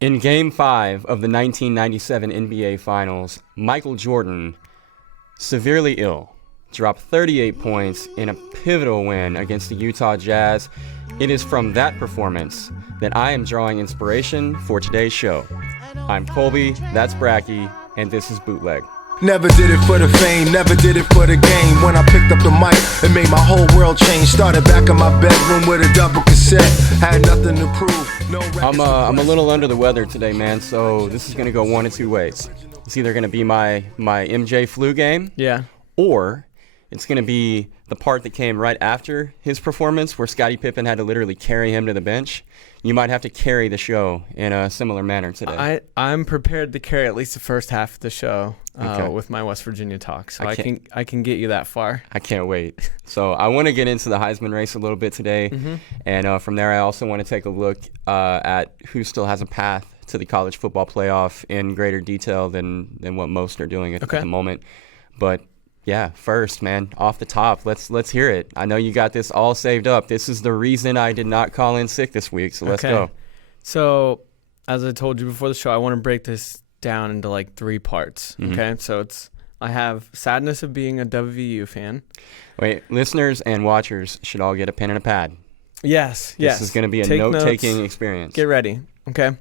In Game 5 of the 1997 NBA Finals, Michael Jordan, severely ill, dropped 38 points in a pivotal win against the Utah Jazz. It is from that performance that I am drawing inspiration for today's show. I'm Colby, that's Bratke, and this is Bootleg. Never did it for the fame, never did it for the game. When I picked up the mic, it made my whole world change. Started back in my bedroom with a double cassette. Had nothing to prove. No I'm a little under the weather today, man, so this is going to go one of two ways. It's either going to be my MJ flu game, or it's going to be the part that came right after his performance where Scottie Pippen had to literally carry him to the bench. You might have to carry the show in a similar manner today. I'm prepared to carry at least the first half of the show with my West Virginia talk, so I can get you that far. I can't wait. So I want to get into the Heisman race a little bit today, and from there I also want to take a look at who still has a path to the college football playoff in greater detail than what most are doing at the moment. But yeah, first, man, off the top, let's hear it. I know you got this all saved up. This is the reason I did not call in sick this week, so let's go. So, as I told you before the show, I want to break this down into like three parts, okay? So I have sadness of being a WVU fan. Wait, listeners and watchers should all get a pen and a pad. Yes. This is going to be a note-taking experience. Get ready, okay?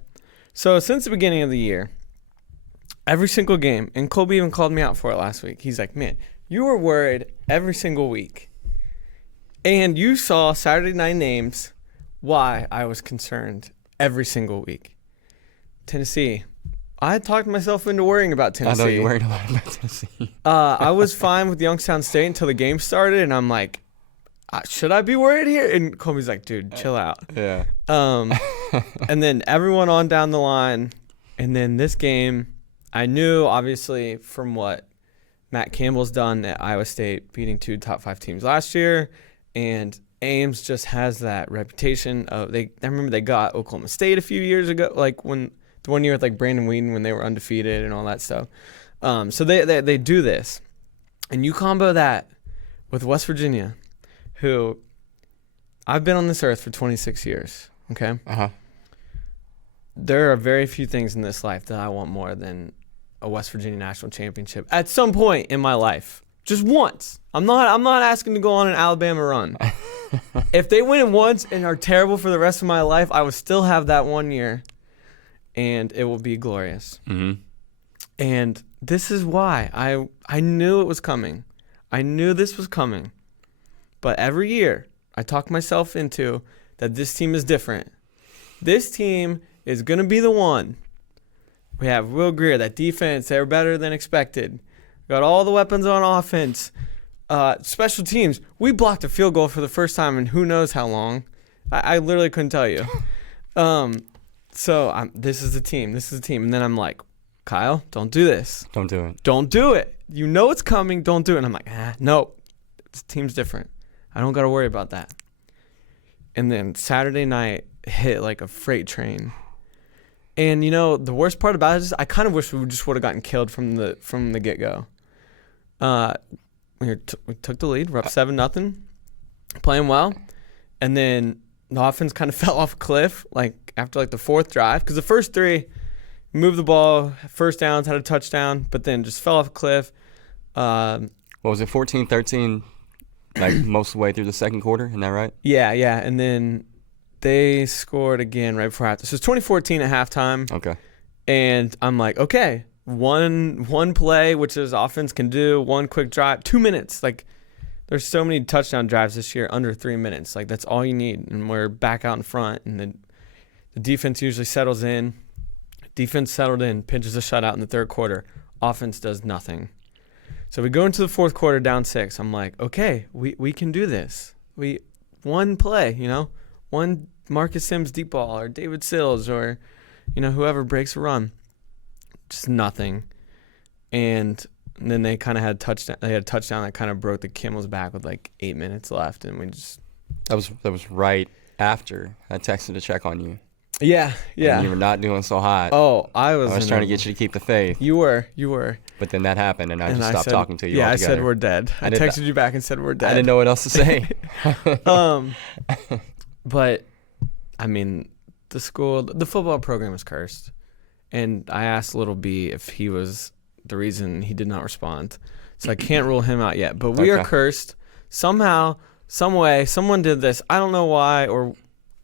So, since the beginning of the year, every single game, and Colby even called me out for it last week. He's like, man, you were worried every single week. And you saw Saturday night names why I was concerned every single week. Tennessee. I had talked myself into worrying about Tennessee. I know you worried a lot about Tennessee. I was fine with Youngstown State until the game started, and I'm like, should I be worried here? And Colby's like, dude, chill out. Yeah. And then everyone on down the line, and then this game, I knew, obviously, from what Matt Campbell's done at Iowa State, beating two top 5 teams last year, and Ames just has that reputation of I remember they got Oklahoma State a few years ago, like when the one year with like Brandon Whedon when they were undefeated and all that stuff. So they do this, and you combo that with West Virginia, who I've been on this earth for 26 years. Okay. There are very few things in this life that I want more than a West Virginia national championship at some point in my life. Just once. I'm not asking to go on an Alabama run. If they win it once and are terrible for the rest of my life, I will still have that 1 year, and it will be glorious. And this is why I knew it was coming. I knew this was coming. But every year, I talk myself into that this team is different. This team is going to be the one. We have Will Greer, that defense, they're better than expected. Got all the weapons on offense. Special teams, we blocked a field goal for the first time in who knows how long. I literally couldn't tell you. This is the team. And then I'm like, Kyle, don't do this. Don't do it. Don't do it. You know it's coming. Don't do it. And I'm like, no. This team's different. I don't got to worry about that. And then Saturday night hit like a freight train. And, you know, the worst part about it is I kind of wish we just would have gotten killed from the get-go. We took the lead. We're up 7-0, playing well. And then the offense kind of fell off a cliff, like, after, like, the fourth drive. Because the first three, moved the ball, first downs, had a touchdown, but then just fell off a cliff. What was it, 14-13, like, most of the way through the second quarter? Isn't that right? Yeah. And then they scored again right before halftime. So it's 2014 at halftime. Okay. And I'm like, okay, one play, which is offense can do, one quick drive, 2 minutes. Like, there's so many touchdown drives this year under 3 minutes. Like, that's all you need. And we're back out in front. And the defense usually settles in. Defense settled in, pitches a shutout in the third quarter. Offense does nothing. So we go into the fourth quarter down 6. I'm like, okay, we can do this. One play, you know, one Marcus Sims deep ball or David Sills or, you know, whoever breaks a run. Just nothing. And then they kind of had a touchdown. They had a touchdown that kind of broke the camel's back with like 8 minutes left, and we just. That was right after I texted to check on you. Yeah. And you were not doing so hot. Oh, I was trying to get you to keep the faith. You were. But then that happened, and I just stopped talking to you. Yeah, altogether. I said we're dead. I texted you back and said we're dead. I didn't know what else to say. But I mean, the school, the football program is cursed. And I asked Little B if he was the reason he did not respond. So I can't rule him out yet. But we are cursed. Somehow, some way, someone did this. I don't know why or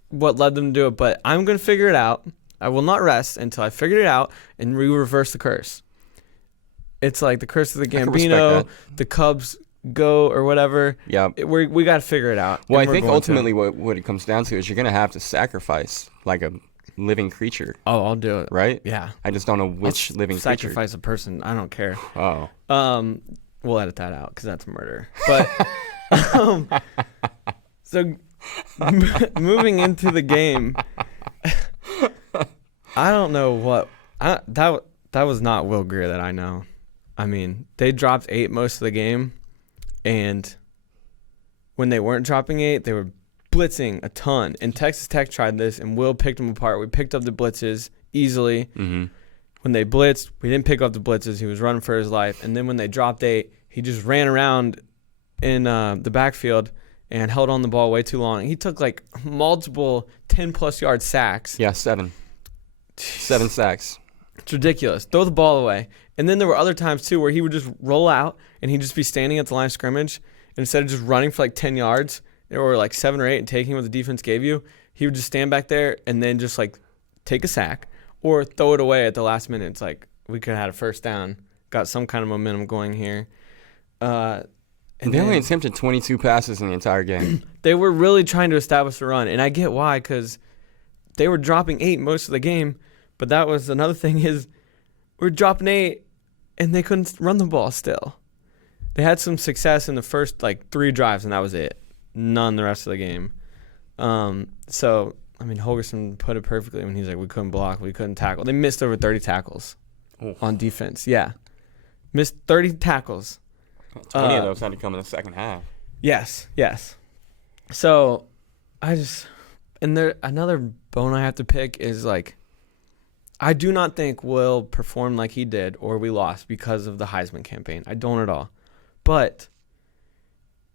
what led them to do it, but I'm going to figure it out. I will not rest until I figure it out and we reverse the curse. It's like the curse of the Gambino, the Cubs go or whatever. Yeah. We got to figure it out. Well, I think ultimately what it comes down to is you're going to have to sacrifice like a living creature. Oh, I'll do it. Right? Yeah. I just don't know which living creature. Sacrifice a person. I don't care. Oh. We'll edit that out because that's murder. But so moving into the game, I don't know what that was not Will Greer that I know. I mean, they dropped 8 most of the game, and when they weren't dropping 8, they were blitzing a ton. And Texas Tech tried this, and Will picked them apart. We picked up the blitzes easily. Mm-hmm. When they blitzed, we didn't pick up the blitzes. He was running for his life. And then when they dropped 8, he just ran around in the backfield and held on the ball way too long. He took like multiple 10-plus yard sacks. Yeah, 7. 7 sacks. It's ridiculous. Throw the ball away. And then there were other times, too, where he would just roll out and he'd just be standing at the line of scrimmage. And instead of just running for like 10 yards or like 7 or 8 and taking what the defense gave you, he would just stand back there and then just like take a sack or throw it away at the last minute. It's like we could have had a first down, got some kind of momentum going here. And they only attempted 22 passes in the entire game. They were really trying to establish a run. And I get why, because they were dropping 8 most of the game. But that was another thing is we're dropping 8 and they couldn't run the ball still. They had some success in the first like 3 drives and that was it. None the rest of the game. So, I mean, Holgerson put it perfectly when he's like, we couldn't block, we couldn't tackle. They missed over 30 tackles on defense. Yeah. Missed 30 tackles. 20 of those had to come in the second half. Yes. So, another bone I have to pick is like, I do not think Will performed like he did or we lost because of the Heisman campaign. I don't at all. But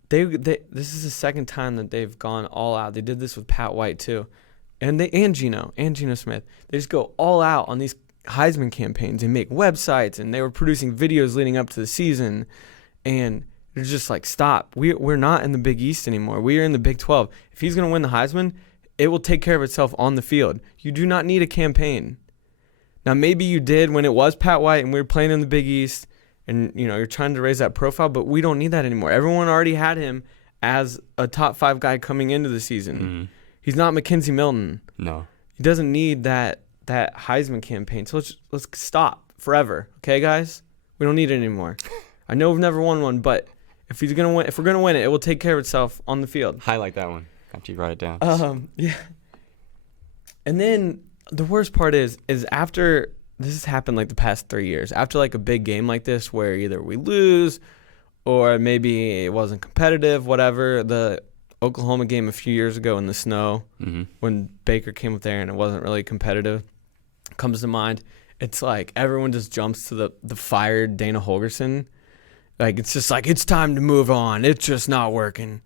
this is the second time that they've gone all out. They did this with Pat White too. And Geno Smith. They just go all out on these Heisman campaigns. They make websites and they were producing videos leading up to the season. And they're just like, stop. We're not in the Big East anymore. We are in the Big 12. If he's going to win the Heisman, it will take care of itself on the field. You do not need a campaign. Now, maybe you did when it was Pat White and we were playing in the Big East and, you know, you're trying to raise that profile, but we don't need that anymore. Everyone already had him as a top 5 guy coming into the season. Mm-hmm. He's not Mackenzie Milton. No. He doesn't need that Heisman campaign. So let's stop forever. Okay, guys? We don't need it anymore. I know we've never won one, but if we're going to win it, it will take care of itself on the field. Highlight that one after you write it down. Yeah. And then the worst part is after this has happened like the past 3 years, after like a big game like this where either we lose or maybe it wasn't competitive, whatever, the Oklahoma game a few years ago in the snow when Baker came up there and it wasn't really competitive comes to mind. It's like everyone just jumps to the fired Dana Holgerson. Like it's just like it's time to move on. It's just not working.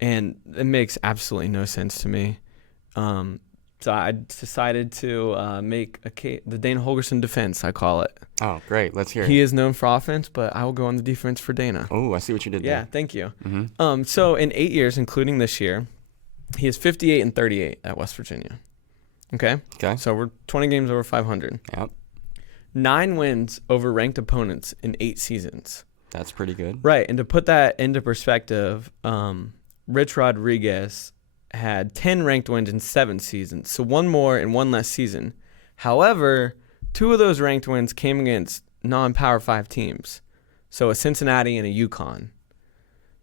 And it makes absolutely no sense to me. So I decided to make the Dana Holgerson defense, I call it. Oh, great. Let's hear it. He is known for offense, but I will go on the defense for Dana. Oh, I see what you did there. Yeah, thank you. Mm-hmm. So in 8 years, including this year, he is 58-38 at West Virginia. Okay? So we're 20 games over 500. Yep. 9 wins over ranked opponents in 8 seasons. That's pretty good. Right, and to put that into perspective, Rich Rodriguez had 10 ranked wins in 7 seasons, so 1 more in 1 less season. However, 2 of those ranked wins came against non-Power 5 teams, so a Cincinnati and a UConn.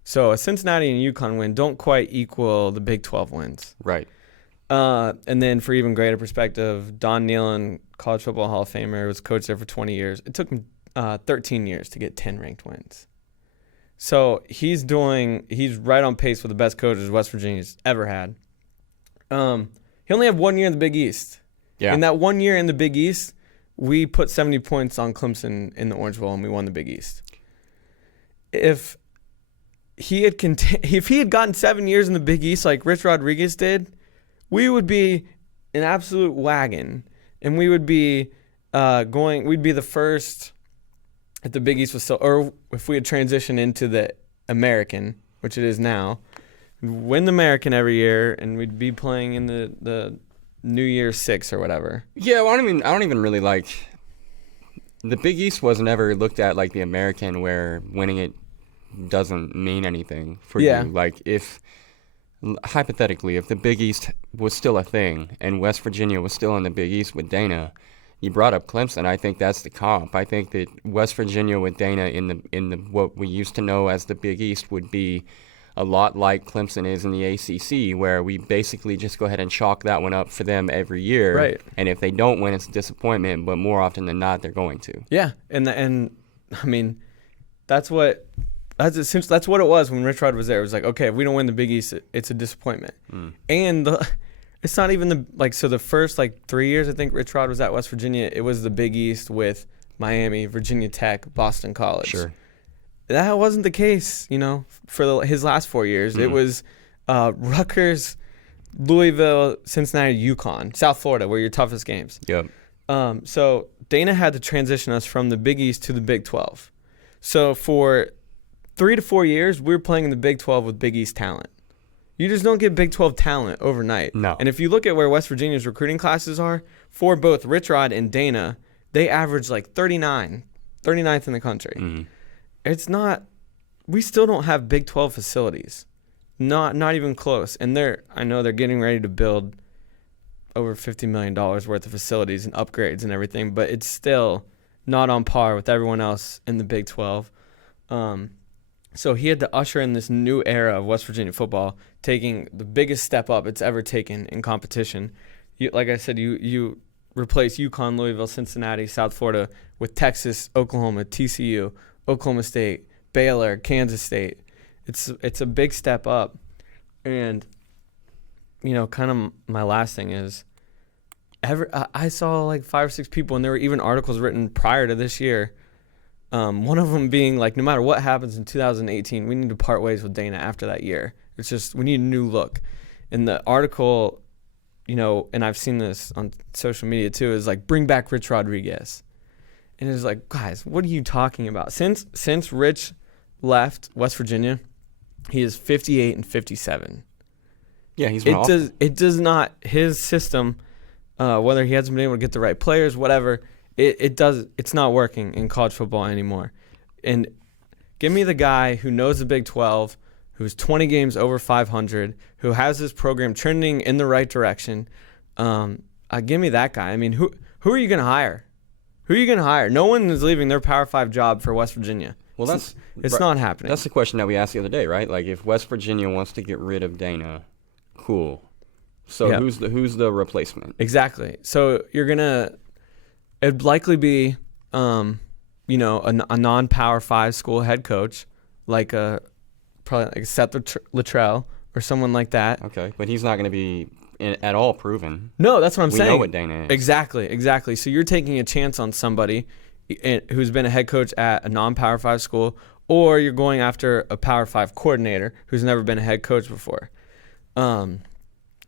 So a Cincinnati and UConn win don't quite equal the Big 12 wins. Right. And then for even greater perspective, Don Nehlen, College Football Hall of Famer, was coach there for 20 years. It took him 13 years to get 10 ranked wins. So he's right on pace with the best coaches West Virginia's ever had. He only had 1 year in the Big East. Yeah. In that 1 year in the Big East, we put 70 points on Clemson in the Orange Bowl and we won the Big East. If he had gotten 7 years in the Big East like Rich Rodriguez did, we would be an absolute wagon, and we would be we'd be the first if the Big East was still, or if we had transitioned into the American, which it is now, win the American every year, and we'd be playing in the New Year's Six or whatever. Yeah, well, I don't even really like. The Big East wasn't ever looked at like the American, where winning it doesn't mean anything for you. Like, if hypothetically, if the Big East was still a thing and West Virginia was still in the Big East with Dana, you brought up Clemson. I think that's the comp. I think that West Virginia with Dana in the what we used to know as the Big East would be a lot like Clemson is in the ACC, where we basically just go ahead and chalk that one up for them every year. Right. And if they don't win, it's a disappointment, but more often than not, they're going to. Yeah, and I mean, that's what it was when Rich Rod was there. It was like, okay, if we don't win the Big East, it's a disappointment. And it's not even the first 3 years I think Rich Rod was at West Virginia, it was the Big East with Miami, Virginia Tech, Boston College. Sure. That wasn't the case, for his last 4 years. It was Rutgers, Louisville, Cincinnati, UConn, South Florida were your toughest games. Yep. So Dana had to transition us from the Big East to the Big 12. So for 3 to 4 years, we were playing in the Big 12 with Big East talent. You just don't get Big 12 talent overnight. No. And if you look at where West Virginia's recruiting classes are, for both Rich Rod and Dana, they average 39th in the country. It's not, we still don't have Big 12 facilities. Not even close. And I know they're getting ready to build over $50 million worth of facilities and upgrades and everything, but it's still not on par with everyone else in the Big 12. So he had to usher in this new era of West Virginia football, taking the biggest step up it's ever taken in competition. Like I said, you replace UConn, Louisville, Cincinnati, South Florida with Texas, Oklahoma, TCU, Oklahoma State, Baylor, Kansas State. It's a big step up. And, kind of my last thing is, I saw 5 or 6 people, and there were even articles written prior to this year. One of them being no matter what happens in 2018, we need to part ways with Dana after that year. It's just, we need a new look. And the article, and I've seen this on social media too, is bring back Rich Rodriguez. And it's guys, what are you talking about? Since Rich left West Virginia, he is 58-57. Yeah, he's been awful. It does not, his system, whether he hasn't been able to get the right players, whatever, it's not working in college football anymore. And give me the guy who knows the Big 12, who's 20 games over 500, who has his program trending in the right direction. Give me that guy. I mean, who are you going to hire? Who are you going to hire? No one is leaving their Power 5 job for West Virginia. Well, it's not happening. That's the question that we asked the other day, right? If West Virginia wants to get rid of Dana, cool. So who's the replacement? Exactly. So it'd likely be, a non-Power 5 school head coach, probably Seth Luttrell or someone like that. Okay, but he's not going to be at all proven. No, that's what I'm saying. We know what Dana is. Exactly. So you're taking a chance on somebody who's been a head coach at a non-Power 5 school, or you're going after a Power 5 coordinator who's never been a head coach before.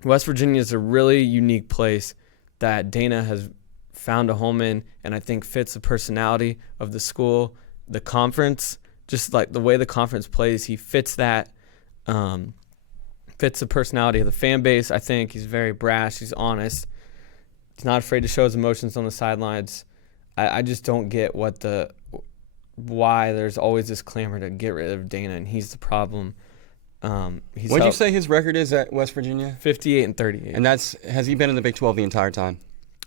West Virginia is a really unique place that Dana has found a home in, and I think fits the personality of the school, the conference, just the way the conference plays. He fits that, fits the personality of the fan base. I think he's very brash. He's honest. He's not afraid to show his emotions on the sidelines. I just don't get why there's always this clamor to get rid of Dana, and he's the problem. What did you say his record is at West Virginia? 58-38. And has he been in the Big 12 the entire time?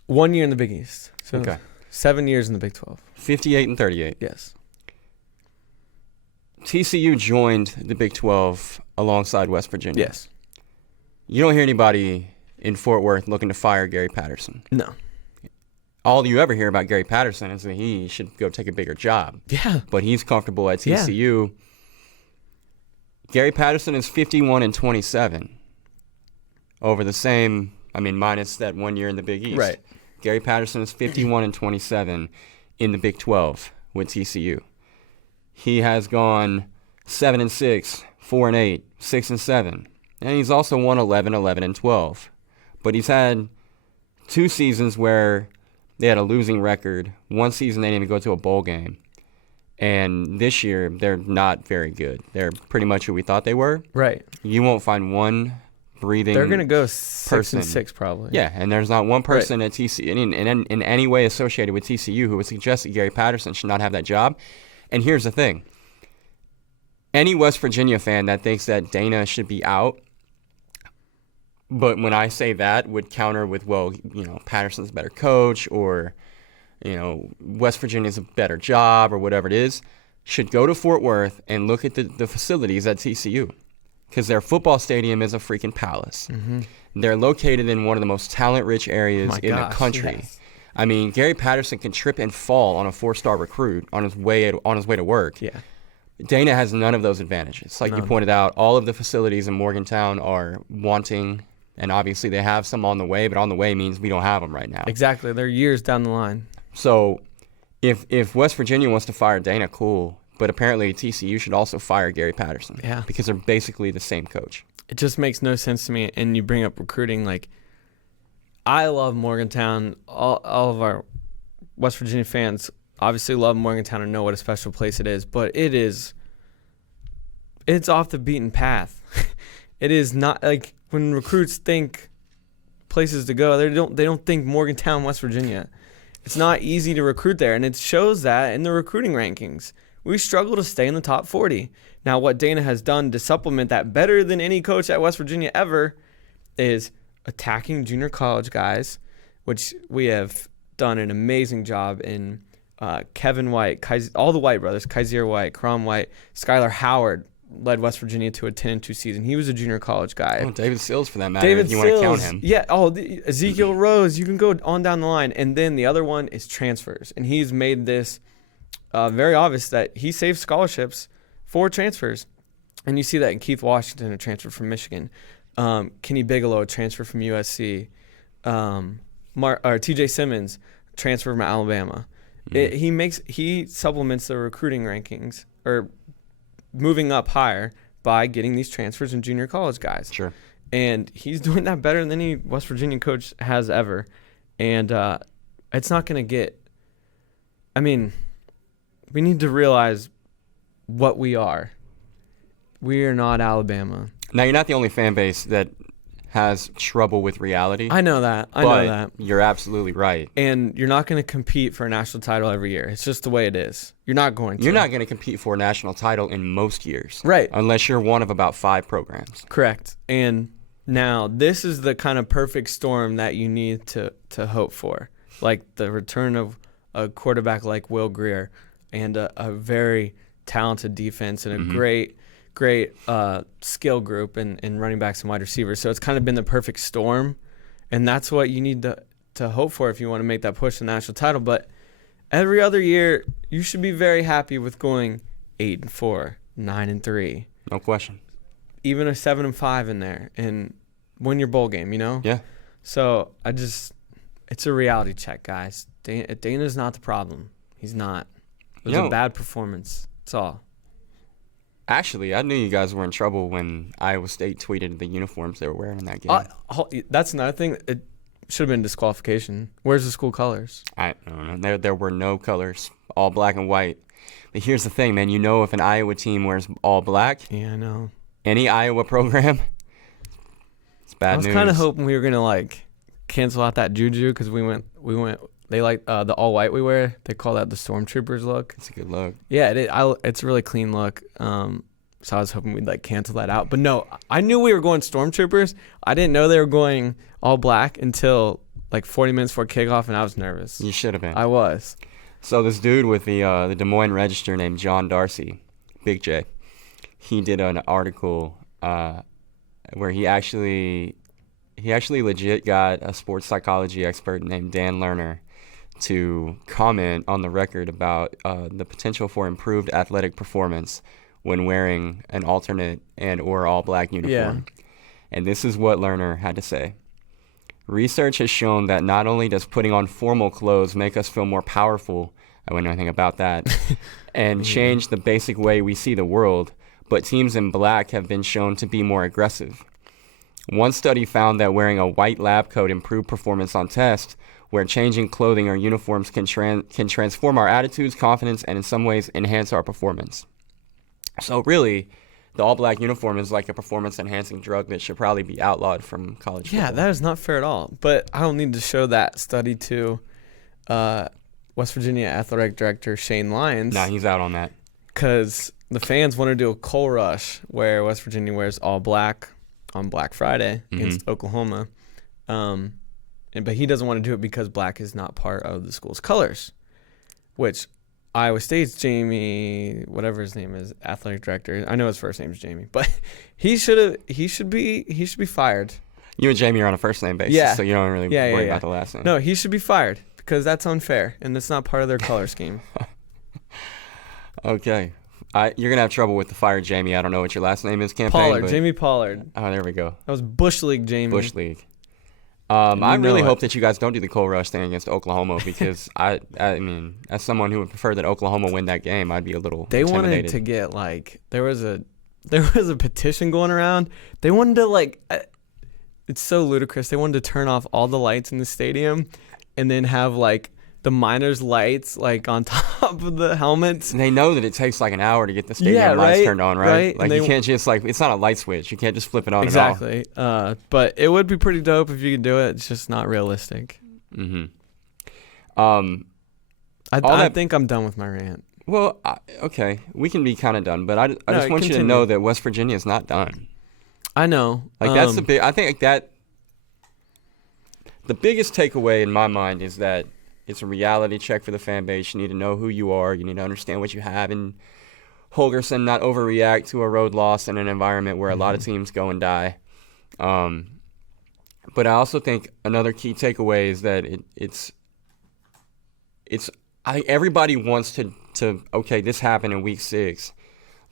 1 year in the Big East. So okay. 7 years in the Big 12. 58-38. Yes. TCU joined the Big 12 alongside West Virginia. Yes. You don't hear anybody in Fort Worth looking to fire Gary Patterson. No. All you ever hear about Gary Patterson is that he should go take a bigger job. Yeah. But he's comfortable at TCU. Yeah. Gary Patterson is 51-27 over the same, minus that 1 year in the Big East. Right. Gary Patterson is 51-27 in the Big 12 with TCU. He has gone 7-6, 4-8, 6-7, and he's also won 11-11-12. But he's had 2 seasons where they had a losing record. 1 season they didn't even go to a bowl game. And this year, they're not very good. They're pretty much who we thought they were. Right. You won't find one breathing They're going to go 6 person. and 6 probably. Yeah, and there's not one person at TCU in any way associated with TCU who would suggest that Gary Patterson should not have that job. And here's the thing. Any West Virginia fan that thinks that Dana should be out, but when I say that, would counter with, well, Patterson's a better coach, or West Virginia's a better job, or whatever it is, should go to Fort Worth and look at the facilities at TCU, because their football stadium is a freaking palace. Mm-hmm. They're located in one of the most talent-rich areas the country. Yes. I mean, Gary Patterson can trip and fall on a 4-star recruit on his way to work. Yeah. Dana has none of those advantages. Like you pointed out, all of the facilities in Morgantown are wanting, and obviously they have some on the way, but on the way means we don't have them right now. Exactly. They're years down the line. So if West Virginia wants to fire Dana, cool. But apparently TCU should also fire Gary Patterson. Yeah. Because they're basically the same coach. It just makes no sense to me. And you bring up recruiting. Like, I love Morgantown. All of our West Virginia fans obviously love Morgantown and know what a special place it is. But it's off the beaten path. It is not like when recruits think places to go, they don't think Morgantown, West Virginia. It's not easy to recruit there, and it shows that in the recruiting rankings. We struggle to stay in the top 40. Now, what Dana has done to supplement that better than any coach at West Virginia ever is attacking junior college guys, which we have done an amazing job in. Kevin White, all the White brothers, Kaiser White, Crom White, Skylar Howard led West Virginia to a 10-2 season. He was a junior college guy. Oh, David Sills, for that matter, if you want to count him. Yeah, Ezekiel Rose, you can go on down the line. And then the other one is transfers. And he's made this very obvious that he saves scholarships for transfers. And you see that in Keith Washington, a transfer from Michigan. Kenny Bigelow, a transfer from USC. TJ Simmons, transfer from Alabama. He supplements the recruiting rankings, or moving up higher, by getting these transfers and junior college guys. Sure. And he's doing that better than any West Virginia coach has ever. And it's not going to get – I mean, we need to realize what we are. We are not Alabama. Now, you're not the only fan base that has trouble with reality. I know that. I know that. You're absolutely right. And you're not going to compete for a national title every year. It's just the way it is. You're not going to. You're not going to compete for a national title in most years. Right. Unless you're one of about 5 programs. Correct. And now this is the kind of perfect storm that you need to hope for. Like the return of a quarterback like Will Grier and a very talented defense and a great skill group in running backs and wide receivers. So it's kind of been the perfect storm, and that's what you need to hope for if you want to make that push to the national title. But every other year, you should be very happy with going 8-4, 9-3. No question. Even a 7-5 in there, and win your bowl game, Yeah. So it's a reality check, guys. Dana's not the problem. He's not. It was a bad performance. That's all. Actually, I knew you guys were in trouble when Iowa State tweeted the uniforms they were wearing in that game. That's another thing. It should have been disqualification. Where's the school colors? I don't know. There were no colors, all black and white. But here's the thing, man. If an Iowa team wears all black, yeah, I know. Any Iowa program, it's bad news. I was kind of hoping we were gonna cancel out that juju because we went. They the all white we wear. They call that the Stormtroopers look. It's a good look. Yeah, it's a really clean look. So I was hoping we'd cancel that out. But no, I knew we were going Stormtroopers. I didn't know they were going all black until 40 minutes before kickoff, and I was nervous. You should have been. I was. So this dude with the Des Moines Register named John Darcy, Big J, he did an article where he actually legit got a sports psychology expert named Dan Lerner to comment on the record about the potential for improved athletic performance when wearing an alternate and or all-black uniform. Yeah. And this is what Lerner had to say. Research has shown that not only does putting on formal clothes make us feel more powerful, I wouldn't know anything about that, and change the basic way we see the world, but teams in black have been shown to be more aggressive. One study found that wearing a white lab coat improved performance on tests, where changing clothing or uniforms can transform our attitudes, confidence, and in some ways enhance our performance. So really, the all-black uniform is like a performance-enhancing drug that should probably be outlawed from college football. Yeah, that is not fair at all. But I don't need to show that study to West Virginia Athletic Director Shane Lyons. Nah, he's out on that. Because the fans want to do a coal rush where West Virginia wears all black on Black Friday against Oklahoma. But he doesn't want to do it because black is not part of the school's colors, which Iowa State's Jamie, whatever his name is, athletic director. I know his first name is Jamie, but he should be fired. You and Jamie are on a first name basis, Yeah. so you don't really worry about the last name. No, he should be fired because that's unfair and that's not part of their color scheme. Okay. You're going to have trouble with the fired Jamie. I don't know what your last name is, campaign. Pollard, Jamie Pollard. Oh, there we go. That was Bush League Jamie. Bush League. I really hope that you guys don't do the coal rush thing against Oklahoma because, I mean, as someone who would prefer that Oklahoma win that game, I'd be a little They intimidated. wanted to get, like, there was a petition going around. They wanted to, like, it's so ludicrous. They wanted to turn off all the lights in the stadium and then have, like, the Miners lights, like, on top of the helmets. And they know that it takes like an hour to get the stadium lights turned on, right? Like, you can't just, like, it's not a light switch. You can't just flip it on exactly. At all. But it would be pretty dope if you could do it. It's just not realistic. Mm-hmm. I think I'm done with my rant. Well, okay. We can be kind of done, but I just want you to know that West Virginia is not done. I know. Like, that's I think that the biggest takeaway in my mind is that it's a reality check for the fan base. You need to know who you are. You need to understand what you have. And Holgorsen not overreact to a road loss in an environment where a lot of teams go and die. But I also think another key takeaway is that everybody wants to okay, this happened in week 6.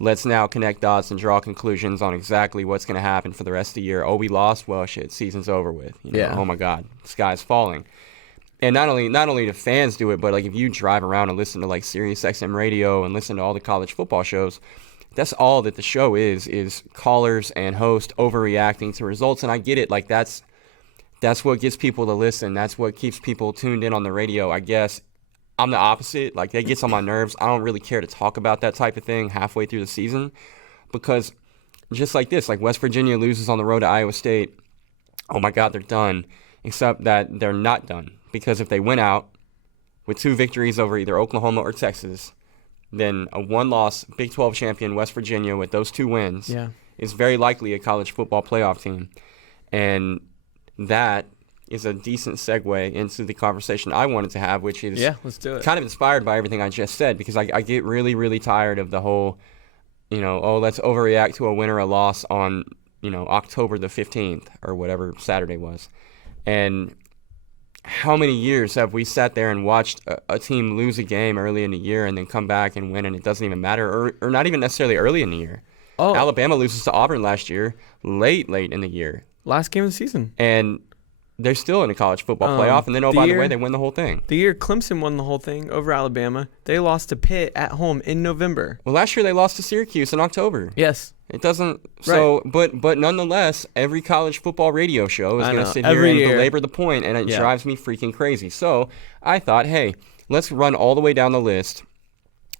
Let's now connect dots and draw conclusions on exactly what's going to happen for the rest of the year. Oh, we lost? Well, shit, season's over with. Yeah. Oh, my God, sky's falling. And not only do fans do it, but like if you drive around and listen to like Sirius XM radio and listen to all the college football shows, that's all that the show is callers and hosts overreacting to results. And I get it. Like that's what gets people to listen. That's what keeps people tuned in on the radio. I guess I'm the opposite. Like that gets on my nerves. I don't really care to talk about that type of thing halfway through the season because just like this, like West Virginia loses on the road to Iowa State. Oh my God, they're done. Except that they're not done. Because if they win out with 2 victories over either Oklahoma or Texas, then a 1-loss Big 12 champion West Virginia with those 2 wins is very likely a college football playoff team. And that is a decent segue into the conversation I wanted to have, which is let's do it. Kind of inspired by everything I just said because I get really, really tired of the whole, let's overreact to a win or a loss on, October the 15th or whatever Saturday was. And how many years have we sat there and watched a team lose a game early in the year and then come back and win and it doesn't even matter or not even necessarily early in the year? Oh. Alabama loses to Auburn last year, late in the year. Last game of the season. And they're still in the college football playoff. And then, by the way, they win the whole thing. The year Clemson won the whole thing over Alabama, they lost to Pitt at home in November. Well, last year they lost to Syracuse in October. Yes. It doesn't so but nonetheless, every college football radio show is going to sit here and belabor the point, and it drives me freaking crazy. So I thought, hey, let's run all the way down the list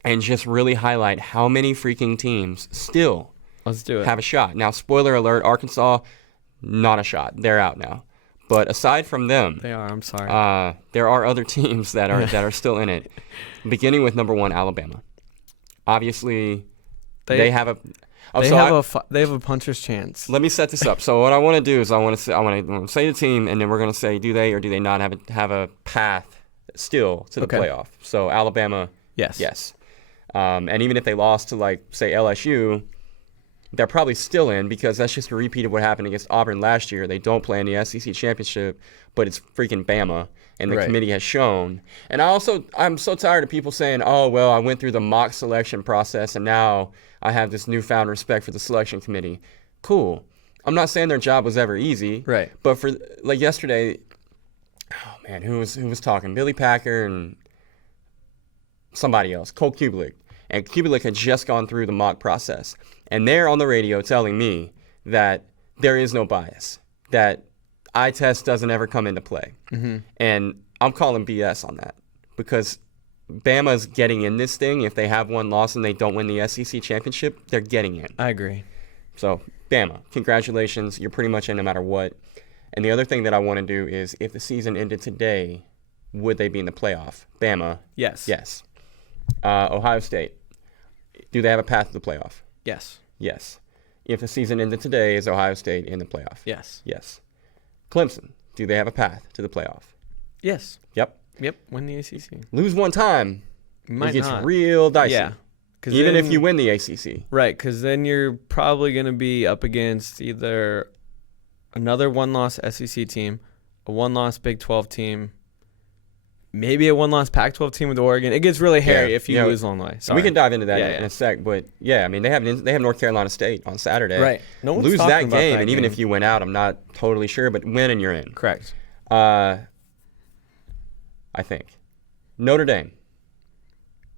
and just really highlight how many freaking teams still have a shot. Now, spoiler alert, Arkansas, not a shot. They're out now. But aside from them, they are. I'm sorry. There are other teams that are still in it. Beginning with number 1, Alabama. Obviously, they have a they have a puncher's chance. Let me set this up. So what I want to do is I want to say the team, and then we're going to say do they or do they not have a path still to the playoff. So Alabama, yes. And even if they lost to like say LSU, they're probably still in because that's just a repeat of what happened against Auburn last year. They don't play in the SEC championship, but it's freaking Bama, and the committee has shown. And I'm so tired of people saying, oh, well, I went through the mock selection process, and now I have this newfound respect for the selection committee. Cool. I'm not saying their job was ever easy. Right. But for, like, yesterday, oh, man, who was talking? Billy Packer and somebody else, Cole Kubelik. And Kubelik had just gone through the mock process. And they're on the radio telling me that there is no bias. that eye test doesn't ever come into play. Mm-hmm. And I'm calling BS on that because Bama's getting in this thing. If they have one loss and they don't win the SEC championship, they're getting in. I agree. So, Bama, congratulations. You're pretty much in no matter what. And the other thing that I want to do is if the season ended today, would they be in the playoff? Bama. Yes. Yes. Ohio State. Do they have a path to the playoff? Yes. Yes. If the season ended today, is Ohio State in the playoff? Yes. Yes. Clemson. Do they have a path to the playoff? Yes. Yep. Yep. Win the ACC. Lose one time, Might it gets not. real dicey. Yeah. Even then, if you win the ACC. Right, because then you're probably going to be up against either another one-loss SEC team, a one-loss Big 12 team, maybe a one-loss Pac-12 team with Oregon. It gets really hairy if you lose along the way. We can dive into that in a sec, but I mean they have North Carolina State on Saturday. Right. No one's lose talking that about game, that and even game. if you win out, I'm not totally sure, but win and you're in. Correct. I think Notre Dame.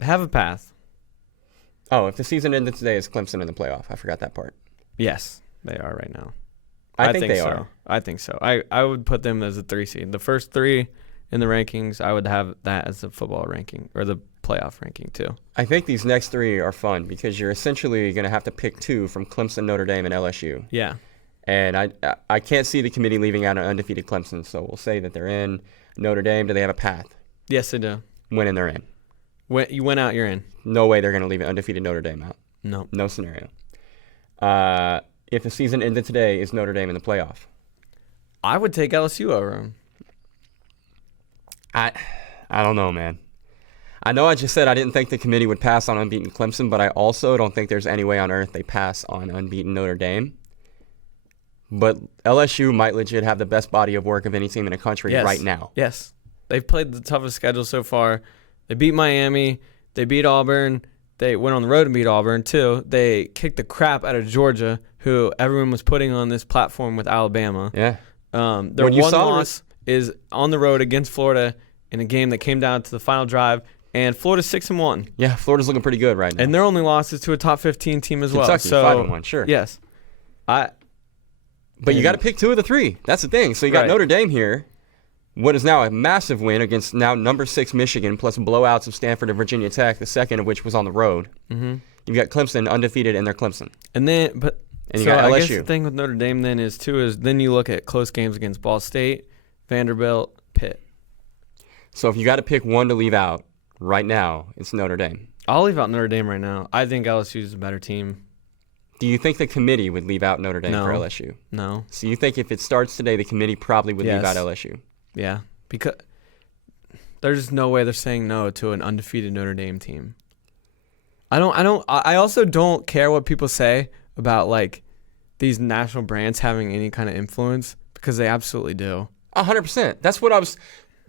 Have a path. Oh, if the season ended today, is Clemson in the playoff? I forgot that part. Yes, they are right now. I think they so. are. I think so. I would put them as a 3 seed. The first 3 in the rankings, I would have that as the football ranking or the playoff ranking too. I think these next 3 are fun because you're essentially going to have to pick 2 from Clemson, Notre Dame, and LSU. Yeah. And I can't see the committee leaving out an undefeated Clemson, so we'll say that they're in. Notre Dame, do they have a path? Yes, they do. Win and they're in. When you went out, you're in. No way they're going to leave an undefeated Notre Dame out. No. No scenario. If the season ended today, is Notre Dame in the playoff? I would take LSU over them. I don't know, man. I know I just said I didn't think the committee would pass on unbeaten Clemson, but I also don't think there's any way on earth they pass on unbeaten Notre Dame. But LSU might legit have the best body of work of any team in the country right now. Yes. They've played the toughest schedule so far. They beat Miami. They beat Auburn. They went on the road and beat Auburn, too. They kicked the crap out of Georgia, who everyone was putting on this platform with Alabama. Yeah. Their one loss is on the road against Florida in a game that came down to the final drive, and Florida's 6-1. Yeah, Florida's looking pretty good right now. And their only loss is to a top 15 team as well. Kentucky, so 5-1, sure. Yes. But you got to pick 2 of the 3. That's the thing. So you got Right. Notre Dame here. What is now a massive win against now number 6 Michigan, plus blowouts of Stanford and Virginia Tech, the second of which was on the road. Mm-hmm. You've got Clemson undefeated, and they're Clemson. And then, And you got LSU. I guess the thing with Notre Dame then is then you look at close games against Ball State, Vanderbilt, Pitt. So if you got to pick one to leave out right now, it's Notre Dame. I'll leave out Notre Dame right now. I think LSU is a better team. Do you think the committee would leave out Notre Dame for LSU? No. So you think if it starts today, the committee probably would leave out LSU? Yeah, because there's no way they're saying no to an undefeated Notre Dame team. I also don't care what people say about like these national brands having any kind of influence because they absolutely do. 100%.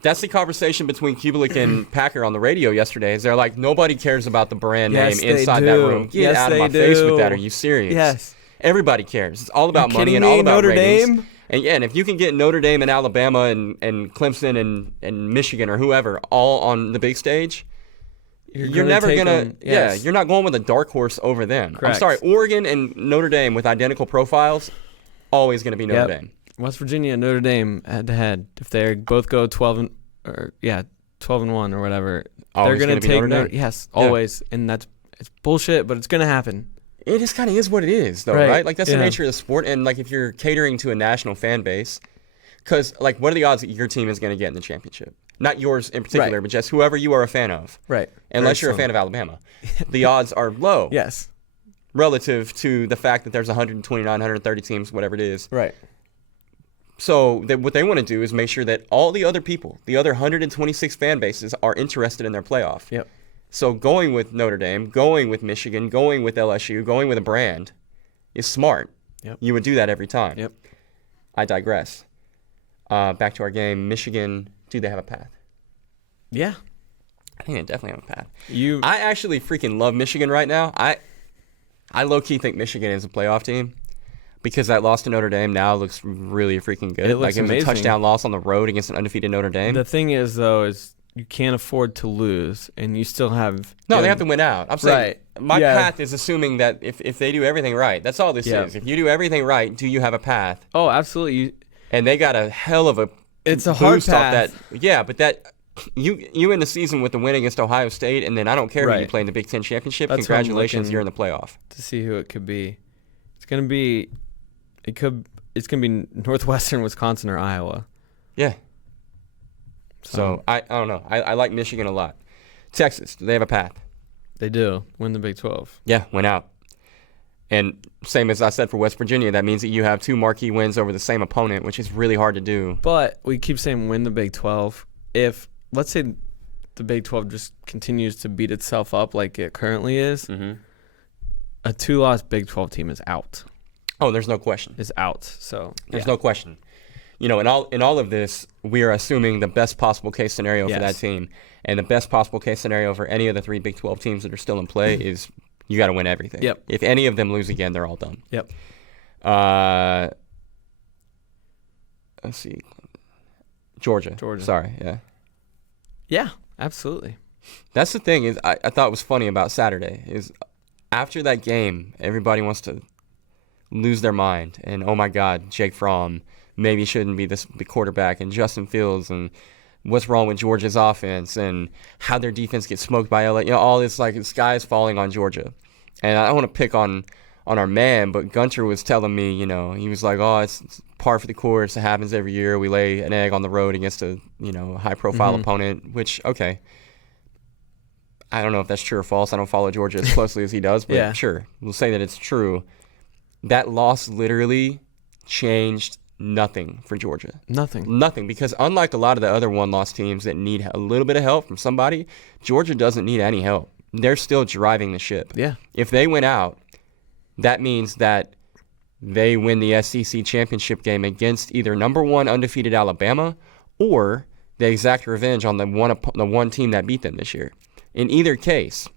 That's the conversation between Kubelik and Packer on the radio yesterday. Is they're like, nobody cares about the brand name inside that room. Get out of my face with that. Are you serious? Yes. Everybody cares. It's all about money and all about Notre ratings. Dame? And if you can get Notre Dame and Alabama and Clemson and Michigan or whoever all on the big stage, you're never gonna. Yes. You're not going with a dark horse over them. Correct. I'm sorry, Oregon and Notre Dame with identical profiles, always going to be Notre Dame. West Virginia and Notre Dame head to head. If they both go 12-1 or whatever, Always they're going to take Notre Dame. Yes, always, and it's bullshit, but it's going to happen. It just kind of is what it is, though, right? Like, that's the nature of the sport. And, like, if you're catering to a national fan base, because, like, what are the odds that your team is going to get in the championship? Not yours in particular, but just whoever you are a fan of. Right. Unless you're a fan of Alabama. The odds are low. Yes. Relative to the fact that there's 129, 130 teams, whatever it is. Right. So what they want to do is make sure that all the other people, the other 126 fan bases, are interested in their playoff. Yep. So going with Notre Dame, going with Michigan, going with LSU, going with a brand is smart. Yep. You would do that every time. Yep. I digress. Back to our game. Michigan, do they have a path? Yeah. I think they definitely have a path. You. I actually freaking love Michigan right now. I low-key think Michigan is a playoff team because that loss to Notre Dame now looks really freaking good. It looks like it was amazing. a touchdown loss on the road against an undefeated Notre Dame. The thing is, though, is you can't afford to lose, and you still have. No, they have to win out. I'm saying my Yeah. path is assuming that if they do everything right, that's all this Yeah. is. If you do everything right, do you have a path? Oh, absolutely. and they got a hell of a It's a hard boost off that. path. Yeah, but that you end the season with the win against Ohio State, and then I don't care who you Right. play in the Big Ten championship. That's what I'm Congratulations, looking you're in the playoff. To see who it could be. It's gonna be Northwestern, Wisconsin, or Iowa. Yeah. So I don't know. I like Michigan a lot. Texas, do they have a path? They do win the Big 12. Yeah, went out. And same as I said for West Virginia, that means that you have 2 marquee wins over the same opponent, which is really hard to do. But we keep saying win the Big 12. If, let's say, the Big 12 just continues to beat itself up like it currently is, a 2-loss Big 12 team is out. Oh, there's no question. Is out. So There's no question. You know, in all of this, we are assuming the best possible case scenario for that team. And the best possible case scenario for any of the 3 Big 12 teams that are still in play is you got to win everything. Yep. If any of them lose again, they're all done. Yep. Let's see. Georgia. Sorry, yeah. Yeah, absolutely. That's the thing is I thought was funny about Saturday is after that game, everybody wants to lose their mind. And, oh, my God, Jake Fromm maybe shouldn't be the quarterback, and Justin Fields, and what's wrong with Georgia's offense, and how their defense gets smoked by LA. You know, all this, like, the sky is falling on Georgia. And I don't want to pick on our man, but Gunter was telling me, you know, he was like, oh, it's par for the course. It happens every year. We lay an egg on the road against a, you know, high-profile opponent, which, okay. I don't know if that's true or false. I don't follow Georgia as closely as he does, but sure. We'll say that it's true. That loss literally changed nothing for Georgia. Nothing, because unlike a lot of the other one-loss teams that need a little bit of help from somebody, Georgia doesn't need any help. They're still driving the ship. Yeah. If they win out, that means that they win the SEC championship game against either number 1 undefeated Alabama or they exact revenge on the one team that beat them this year. In either case,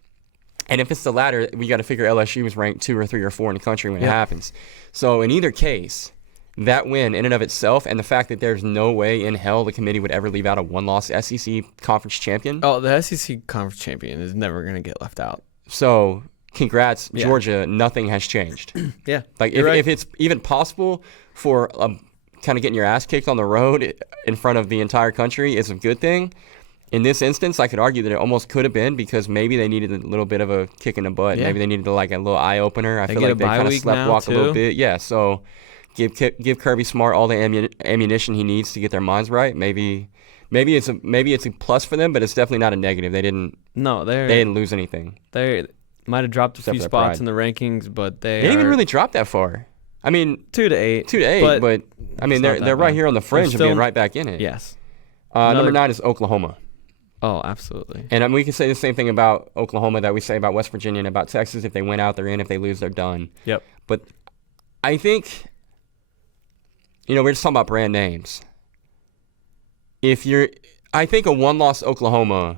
and if it's the latter, we got to figure LSU was ranked 2 or 3 or 4 in the country when it happens. So in either case, that win in and of itself, and the fact that there's no way in hell the committee would ever leave out a one-loss SEC conference champion. Oh, the SEC conference champion is never going to get left out. So congrats, Georgia. Nothing has changed. Yeah. Like if it's even possible for kind of getting your ass kicked on the road in front of the entire country is a good thing. In this instance, I could argue that it almost could have been because maybe they needed a little bit of a kick in the butt. Yeah. Maybe they needed like a little eye opener. I feel like they kind of sleptwalk a little bit. Yeah. So give Kirby Smart all the ammunition he needs to get their minds right. Maybe it's a plus for them, but it's definitely not a negative. They didn't lose anything. They might have dropped a few spots in the rankings, but they didn't even really drop that far. I mean, 2 to 8. 2 to 8, but I mean they're right here on the fringe of being right back in it. Yes. Number 9 is Oklahoma. Oh, absolutely. And we can say the same thing about Oklahoma that we say about West Virginia and about Texas. If they win out, they're in. If they lose, they're done. Yep. But I think, we're just talking about brand names. I think a one-loss Oklahoma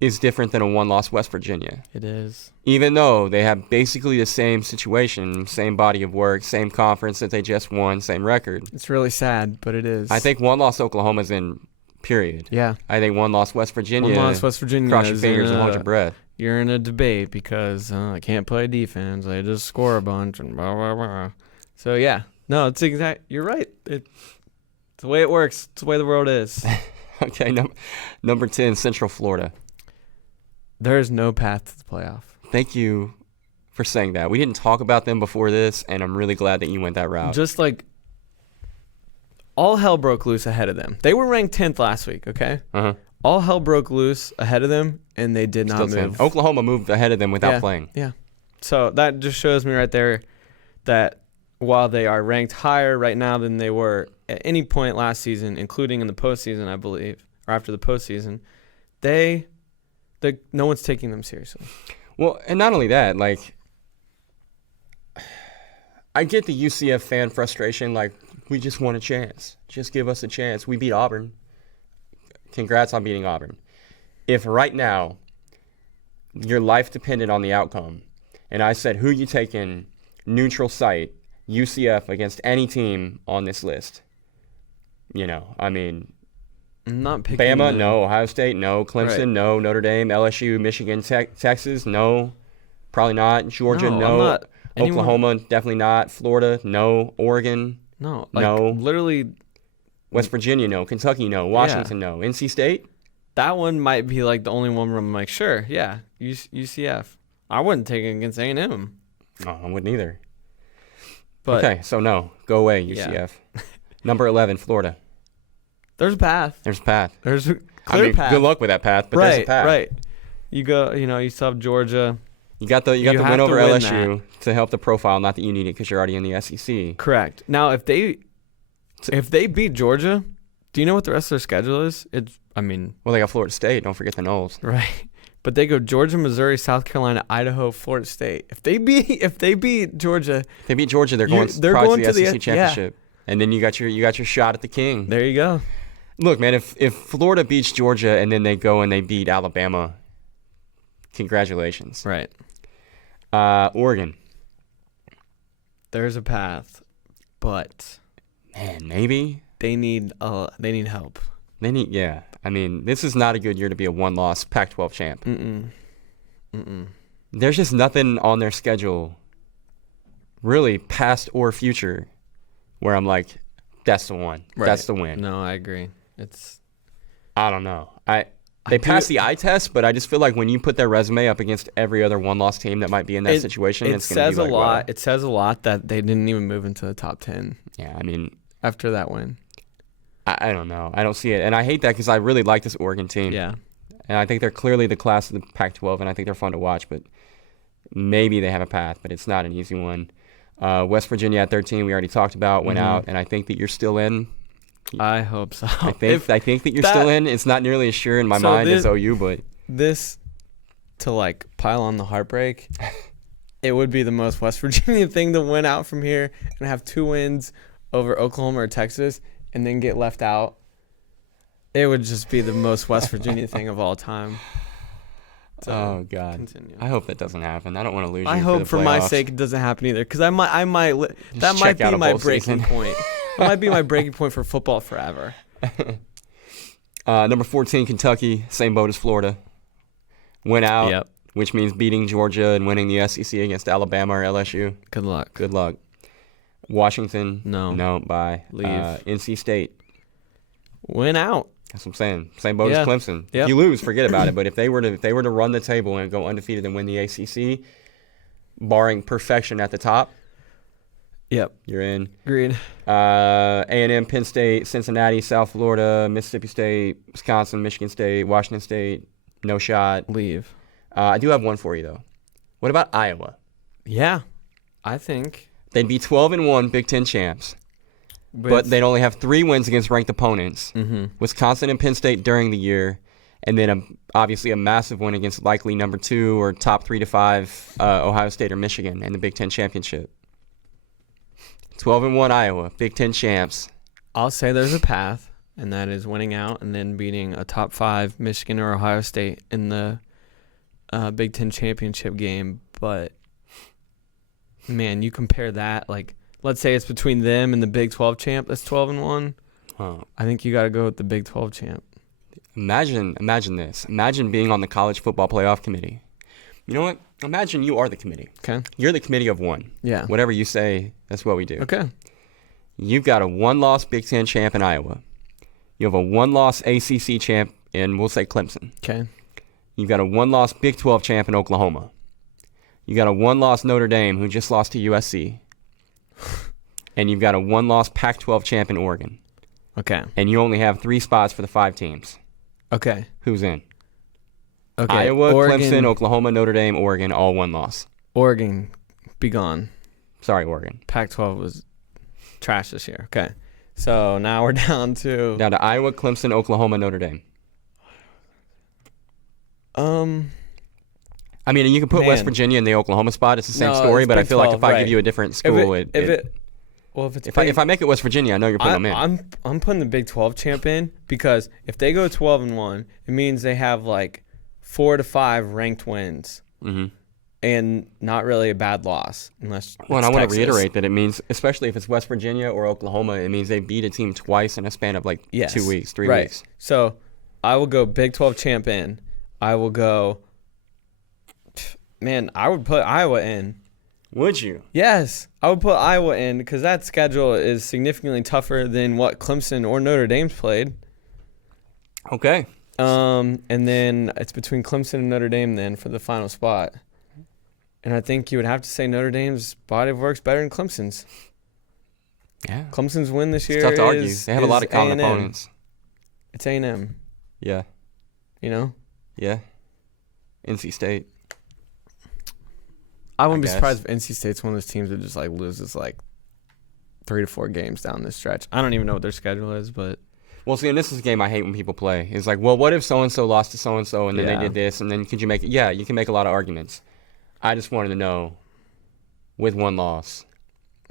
is different than a one-loss West Virginia. It is. Even though they have basically the same situation, same body of work, same conference that they just won, same record. It's really sad, but it is. I think one-loss Oklahoma's in. Period. Yeah. I think one-loss West Virginia. One-loss West Virginia. Cross your fingers and hold your breath. You're in a debate because I can't play defense. They just score a bunch and blah, blah, blah. So, yeah. No, it's exact. You're right. It's the way it works. It's the way the world is. Okay. Number 10, Central Florida. There is no path to the playoff. Thank you for saying that. We didn't talk about them before this, and I'm really glad that you went that route. Just like all hell broke loose ahead of them. They were ranked 10th last week, okay? Uh-huh. All hell broke loose ahead of them, and they did not move. Oklahoma moved ahead of them without playing. Yeah. So that just shows me right there that while they are ranked higher right now than they were at any point last season, including in the postseason, I believe, or after the postseason, no one's taking them seriously. Well, and not only that, like, I get the UCF fan frustration, like, we just want a chance. Just give us a chance. We beat Auburn. Congrats on beating Auburn. If right now your life depended on the outcome, and I said, who you taking neutral site, UCF against any team on this list? I mean, I'm not picking Bama, no. Ohio State, no. Clemson, no. Notre Dame, LSU, Michigan, Texas, no. Probably not. Georgia, no. Oklahoma, definitely not. Florida, no. Oregon, No. No. Literally, West Virginia, no. Kentucky, no. Washington, no. NC State? that one might be like the only one where I'm like, sure, yeah, UCF. I wouldn't take it against A&M. No, I wouldn't either. But Okay, so no. Go away, UCF. Number 11, Florida. there's a path. There's a path. There's a clear path. Good luck with that path, but there's a path. Right. You go, you still have Georgia. You got the You win have to over win LSU to help the profile. Not that you need it because you're already in the SEC. Correct. Now, if they beat Georgia, do you know what the rest of their schedule is? Well, they got Florida State. Don't forget the Noles. Right. But they go Georgia, Missouri, South Carolina, Idaho, Florida State. If they beat Georgia, If they beat Georgia, they're going to the SEC championship, and then you got your shot at the king. there you go. Look, man, if Florida beats Georgia and then they go and they beat Alabama, congratulations. Right. Oregon, There's a path, but man, maybe they need help. they need. Yeah, I mean, this is not a good year to be a one-loss Pac-12 champ. There's just nothing on their schedule, really, past or future, where I'm like, that's the one. Right. That's the win. No, I agree. I don't know. They passed the eye test, but I just feel like when you put their resume up against every other one-loss team that might be in that situation, it's going to be like, wow. It says a lot that they didn't even move into the top 10. Yeah, I mean, after that win. I don't know. I don't see it, and I hate that because I really like this Oregon team. Yeah. And I think they're clearly the class of the Pac-12, and I think they're fun to watch. But maybe they have a path, but it's not an easy one. West Virginia at 13, we already talked about, went out, and I think that you're still in. I hope so. I think that you're still in. It's not nearly as sure in my mind as OU, but this to like pile on the heartbreak, it would be the most West Virginia thing to win out from here and have 2 wins over Oklahoma or Texas and then get left out. It would just be the most West Virginia thing of all time. So, oh God, continue. I hope that doesn't happen. I don't want to lose you. I hope for my playoffs. sake it doesn't happen either, because that might check out be a my bowl breaking season. point. It might be my breaking point for football forever. Number 14, Kentucky, same boat as Florida. Went out, Yep. which means beating Georgia and winning the SEC against Alabama or LSU. Good luck. Good luck. Washington, No. bye. Leave. NC State, Win out. that's what I'm saying. Same boat Yeah. as Clemson. Yep. If you lose, forget about it. But if they were to run the table and go undefeated and win the ACC, barring perfection at the top, Yep. you're in. Agreed. A&M, Penn State, Cincinnati, South Florida, Mississippi State, Wisconsin, Michigan State, Washington State, no shot. Leave. I do have one for you, though. What about Iowa? Yeah. I think. They'd be 12-1 Big Ten champs, but they'd only have 3 wins against ranked opponents, Wisconsin and Penn State during the year, and then obviously a massive win against likely number 2 or top 3 to 5 Ohio State or Michigan in the Big Ten championship. 12-1 Iowa, Big Ten champs. I'll say there's a path, and that is winning out and then beating a top 5 Michigan or Ohio State in the Big Ten championship game. But, man, you compare that, like, let's say it's between them and the Big 12 champ that's 12-1. Huh. I think you got to go with the Big 12 champ. Imagine this. Imagine being on the college football playoff committee. You know what? Imagine you are the committee. Okay. You're the committee of one. Yeah. Whatever you say, that's what we do. Okay. You've got a 1-loss Big Ten champ in Iowa. You have a 1-loss ACC champ in, we'll say, Clemson. Okay. You've got a 1-loss Big 12 champ in Oklahoma. You got a 1-loss Notre Dame who just lost to USC. And you've got a 1-loss Pac-12 champ in Oregon. Okay. And you only have 3 spots for the 5 teams. Okay. Who's in? Okay. Iowa, Oregon, Clemson, Oklahoma, Notre Dame, Oregon, all 1 loss. Oregon, be gone. Sorry, Oregon. Pac-12 was trash this year. Okay. So now we're down to Iowa, Clemson, Oklahoma, Notre Dame. I mean, you can put West Virginia in the Oklahoma spot. It's the same story, but I feel like if I give you a different school, if I make it West Virginia, I know you're putting them in. I'm putting the Big 12 champ in because if they go 12-1, it means they have like 4 to 5 ranked wins. Mm-hmm. And not really a bad loss, unless. Well, and I want to reiterate that it means, especially if it's West Virginia or Oklahoma, it means they beat a team twice in a span of like 2 weeks, 3 weeks. So I will go Big 12 champ in. I will go. Man, I would put Iowa in. Would you? Yes, I would put Iowa in because that schedule is significantly tougher than what Clemson or Notre Dame's played. Okay. And then it's between Clemson and Notre Dame then for the final spot. And I think you would have to say Notre Dame's body of work's better than Clemson's. Yeah. Clemson's win this year It's tough to argue. is They have a lot of common A&M. opponents. It's A&M, Yeah. you know? Yeah. NC State. I wouldn't be guess. surprised if NC State's one of those teams that just like loses like 3 to 4 games down this stretch. I don't even know what their schedule is, but Well, see, and this is a game I hate when people play. It's like, well, what if so-and-so lost to so-and-so and then Yeah. they did this, and then could you make it? Yeah, you can make a lot of arguments. I just wanted to know with one loss.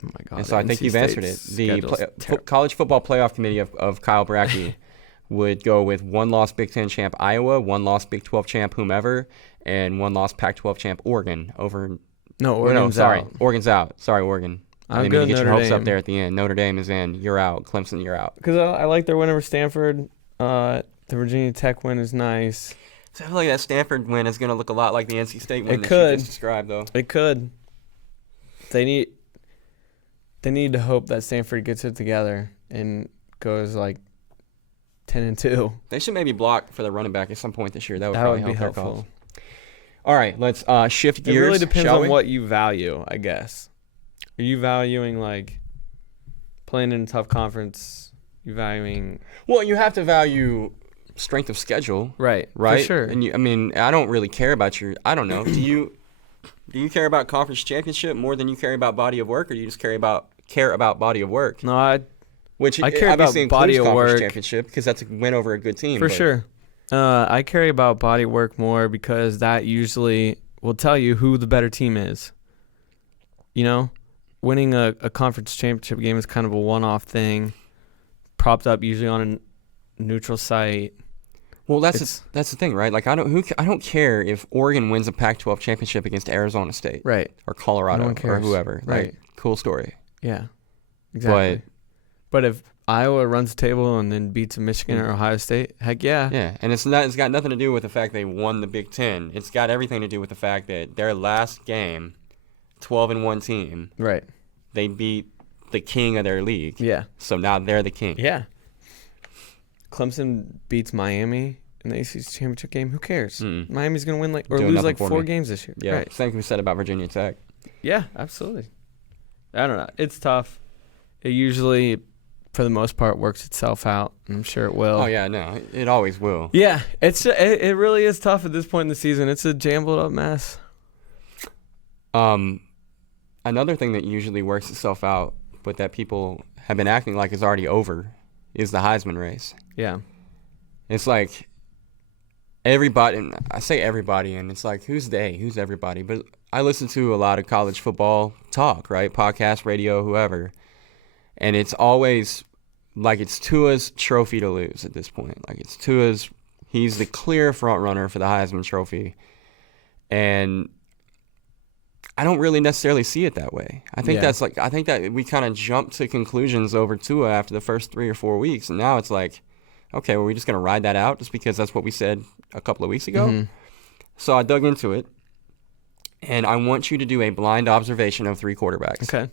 oh my god. And so I think NC you've answered it. State's The schedule's terrible. College Football Playoff Committee of Kyle Bratke would go with one-loss Big Ten champ Iowa, one-loss Big 12 champ whomever, and one-loss Pac-12 champ Oregon over. No, Or no, Oregon's sorry, out. Oregon's out. Sorry, Oregon. I I'll didn't go mean to get your Notre hopes up Dame. there at the end. Notre Dame is in. You're out. Clemson, you're out. Because I like their win over Stanford. The Virginia Tech win is nice. So I feel like that Stanford win is going to look a lot like the NC State win It that could. you just described, though. It could. They need to hope that Stanford gets it together and goes like 10-2. They should maybe block for the running back at some point this year. That would That probably would be help their helpful. cause. All right, let's shift It gears. really depends shall on we? what you value, I guess. Are you valuing like playing in a tough conference? You valuing Well, you have to value strength of schedule, right? right? For sure. And I mean, I don't really care about your. I don't know. Do you care about conference championship more than you care about body of work, or do you just care about body of work? No, I Which I care obviously about body includes of conference work. championship because that's a win over a good team. for but- sure. I care about body work more because that usually will tell you who the better team is. You know, winning a conference championship game is kind of a one-off thing, propped up usually on a neutral site. Well, that's It's- the thing, right? Like I don't care if Oregon wins a Pac-12 championship against Arizona State Right. or Colorado No one or cares. whoever. Right. Like, cool story. Yeah. Exactly. But if Iowa runs the table and then beats a Michigan or Ohio State, heck yeah. Yeah, and it's got nothing to do with the fact they won the Big Ten. It's got everything to do with the fact that their last game, 12-1 team, Right. they beat the king of their league. Yeah. So now they're the king. Yeah. Clemson beats Miami in the ACC championship game. Who cares? Mm-mm. Miami's going to win Doing lose nothing like for 4 me. games this year. Yeah. Right. Same thing we said about Virginia Tech. Yeah, absolutely. I don't know. It's tough. It usually, for the most part, works itself out. I'm sure it will. Oh yeah, no, it always will. Yeah, it really is tough at this point in the season. It's a jumbled up mess. Another thing that usually works itself out, but that people have been acting like is already over, is the Heisman race. Yeah. It's like everybody, and I say everybody, and it's like, who's they? Who's everybody? But I listen to a lot of college football talk, right? Podcast, radio, whoever. And it's always like it's Tua's trophy to lose at this point. Like it's Tua's, he's the clear front runner for the Heisman Trophy. And I don't really necessarily see it that way. I think I think that we kind of jumped to conclusions over Tua after the first 3 or 4 weeks. And now it's like, okay, well, we're just going to ride that out just because that's what we said a couple of weeks ago. Mm-hmm. So I dug into it. And I want you to do a blind observation of 3 quarterbacks. Okay.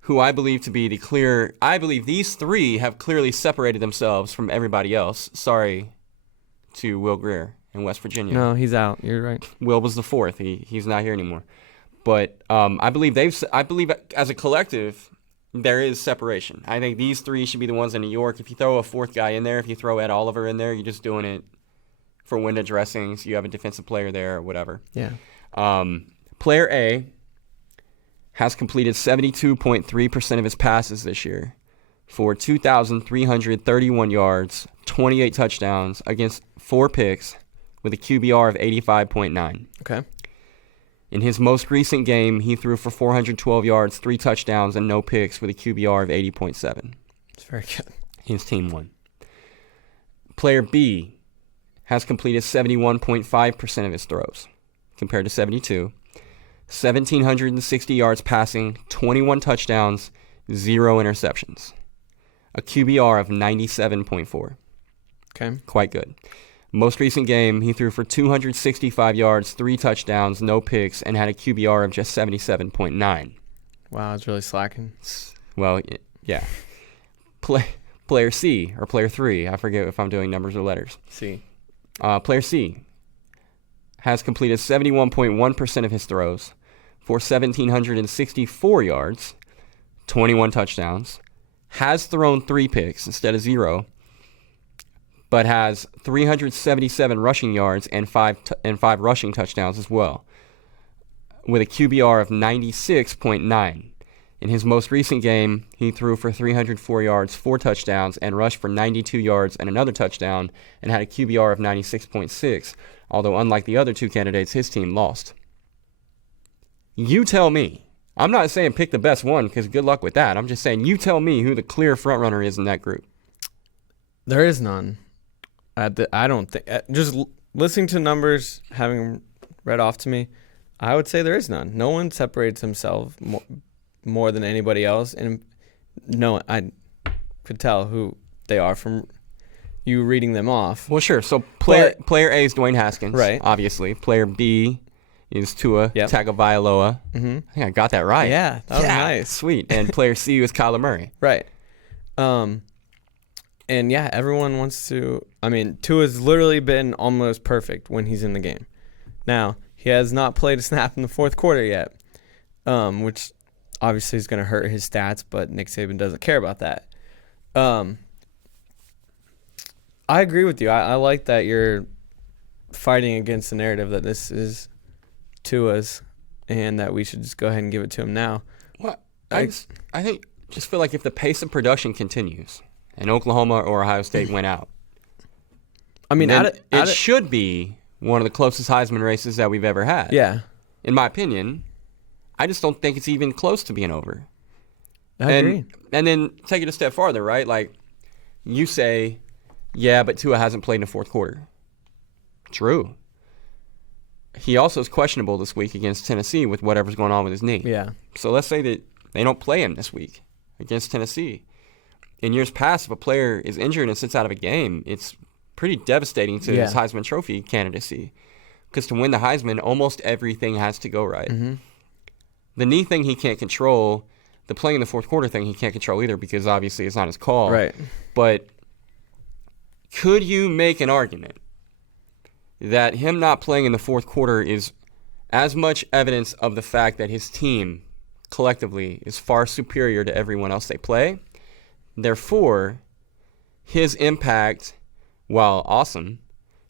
Who I believe to be I believe these 3 have clearly separated themselves from everybody else. Sorry to Will Greer in West Virginia. No, he's out. You're right. Will was the 4th. He's not here anymore. But I believe as a collective, there is separation. I think these 3 should be the ones in New York. If you throw a 4th guy in there, if you throw Ed Oliver in there, you're just doing it for window dressing. So you have a defensive player there or whatever. Yeah. Player A has completed 72.3% of his passes this year for 2,331 yards, 28 touchdowns against 4 picks with a QBR of 85.9. Okay. In his most recent game, he threw for 412 yards, 3 touchdowns, and no picks with a QBR of 80.7. It's very good. His team won. Player B has completed 71.5% of his throws compared to 72. 1,760 yards passing, 21 touchdowns, 0 interceptions. A QBR of 97.4. Okay. Quite good. Most recent game, he threw for 265 yards, 3 touchdowns, no picks, and had a QBR of just 77.9. Wow, it's really slacking. Well, yeah. Player C, or player 3, I forget if I'm doing numbers or letters. C. Player C has completed 71.1% of his throws for 1,764 yards, 21 touchdowns, has thrown 3 picks instead of 0, but has 377 rushing yards and 5 rushing touchdowns as well, with a QBR of 96.9. In his most recent game, he threw for 304 yards, 4 touchdowns, and rushed for 92 yards and another touchdown, and had a QBR of 96.6, although unlike the other 2 candidates, his team lost. You tell me. I'm not saying pick the best one, because good luck with that. I'm just saying you tell me who the clear frontrunner is in that group. There is none. I don't think. Just listening to numbers, having read off to me, I would say there is none. No one separates himself more than anybody else, and no, I could tell who they are from you reading them off. Well, sure. So player A is Dwayne Haskins, right? Obviously, player B is Tua Tagovailoa. Mm-hmm. I think I got that right. Yeah, that was nice. Sweet. And player C was Kyler Murray. Right. And yeah, everyone wants to. I mean, Tua's literally been almost perfect when he's in the game. Now he has not played a snap in the fourth quarter yet, which obviously is going to hurt his stats. But Nick Saban doesn't care about that. I agree with you. I like that you're fighting against the narrative that this is Tua's and that we should just go ahead and give it to him now. Well, I feel like if the pace of production continues and Oklahoma or Ohio State went out, I mean, it should be one of the closest Heisman races that we've ever had. Yeah. In my opinion, I just don't think it's even close to being over. I agree. And then take it a step farther, right? Like you say, yeah, but Tua hasn't played in the fourth quarter. True. He also is questionable this week against Tennessee with whatever's going on with his knee. Yeah. So let's say that they don't play him this week against Tennessee. In years past, if a player is injured and sits out of a game, it's pretty devastating to his Heisman Trophy candidacy. Because to win the Heisman, almost everything has to go right. Mm-hmm. The knee thing he can't control. The playing in the fourth quarter thing he can't control either because obviously it's not his call. Right. But could you make an argument that him not playing in the fourth quarter is as much evidence of the fact that his team collectively is far superior to everyone else they play? Therefore, his impact, while awesome,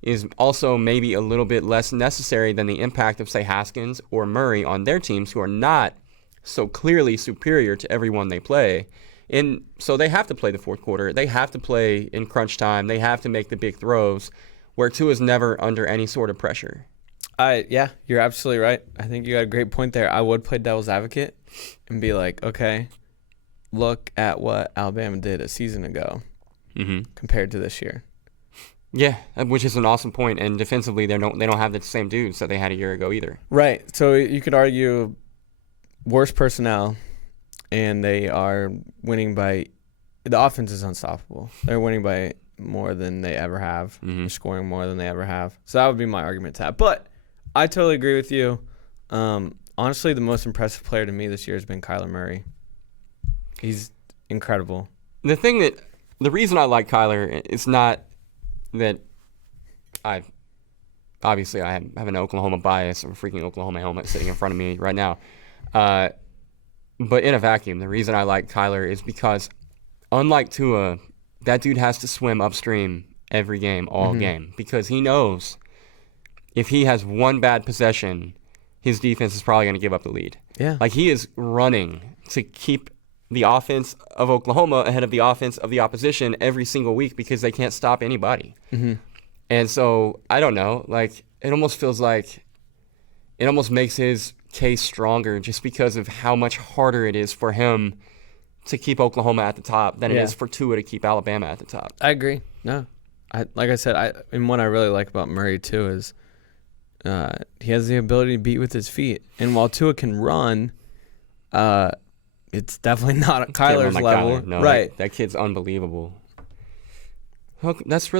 is also maybe a little bit less necessary than the impact of, say, Haskins or Murray on their teams who are not so clearly superior to everyone they play. And so they have to play the fourth quarter. They have to play in crunch time. They have to make the big throws where Tua is never under any sort of pressure. Yeah, you're absolutely right. I think you got a great point there. I would play devil's advocate and be like, okay, look at what Alabama did a season ago compared to this year. Yeah, which is an awesome point. And defensively, they don't have the same dudes that they had a year ago either. Right. So you could argue worse personnel, and they are winning by – the offense is unstoppable. They're winning by more than they ever have. They're scoring more than they ever have. So that would be my argument to that. But I totally agree with you. Honestly, the most impressive player to me this year has been Kyler Murray. He's incredible. The reason I like Kyler is not that I have an Oklahoma bias or a freaking Oklahoma helmet sitting in front of me right now. But in a vacuum, the reason I like Kyler is because unlike Tua, that dude has to swim upstream every game, all game, because he knows if he has one bad possession, his defense is probably going to give up the lead. Yeah. Like he is running to keep the offense of Oklahoma ahead of the offense of the opposition every single week because they can't stop anybody. And so, I don't know, like it almost feels like it almost makes his case stronger just because of how much harder it is for him to keep Oklahoma at the top than it is for Tua to keep Alabama at the top. I agree. No. Like I said, and what I really like about Murray too is he has the ability to beat with his feet. And while Tua can run, it's definitely not at Kyler's level. Kyler. No, right. That kid's unbelievable. Okay, that's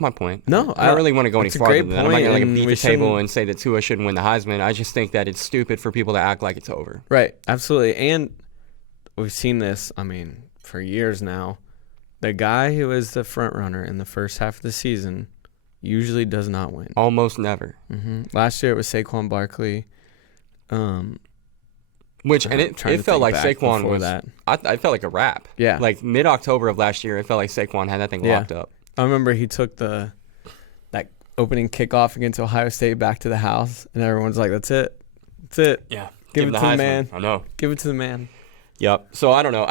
my point. No, I don't really want to go any it's a farther great than that. I'm not point, going to and beat we the table shouldn't- and say that Tua shouldn't win the Heisman. I just think that it's stupid for people to act like it's over. Right, absolutely. And we've seen this, for years now. The guy who is the front runner in the first half of the season usually does not win. Almost never. Last year it was Saquon Barkley. It felt like Saquon was that. I felt like a wrap. Yeah. Like mid-October of last year, it felt like Saquon had that thing locked up. I remember he took that opening kickoff against Ohio State back to the house, and everyone's like, "That's it, that's it. Yeah, give it to the man. I know. Give it to the man." Yep. So I don't know.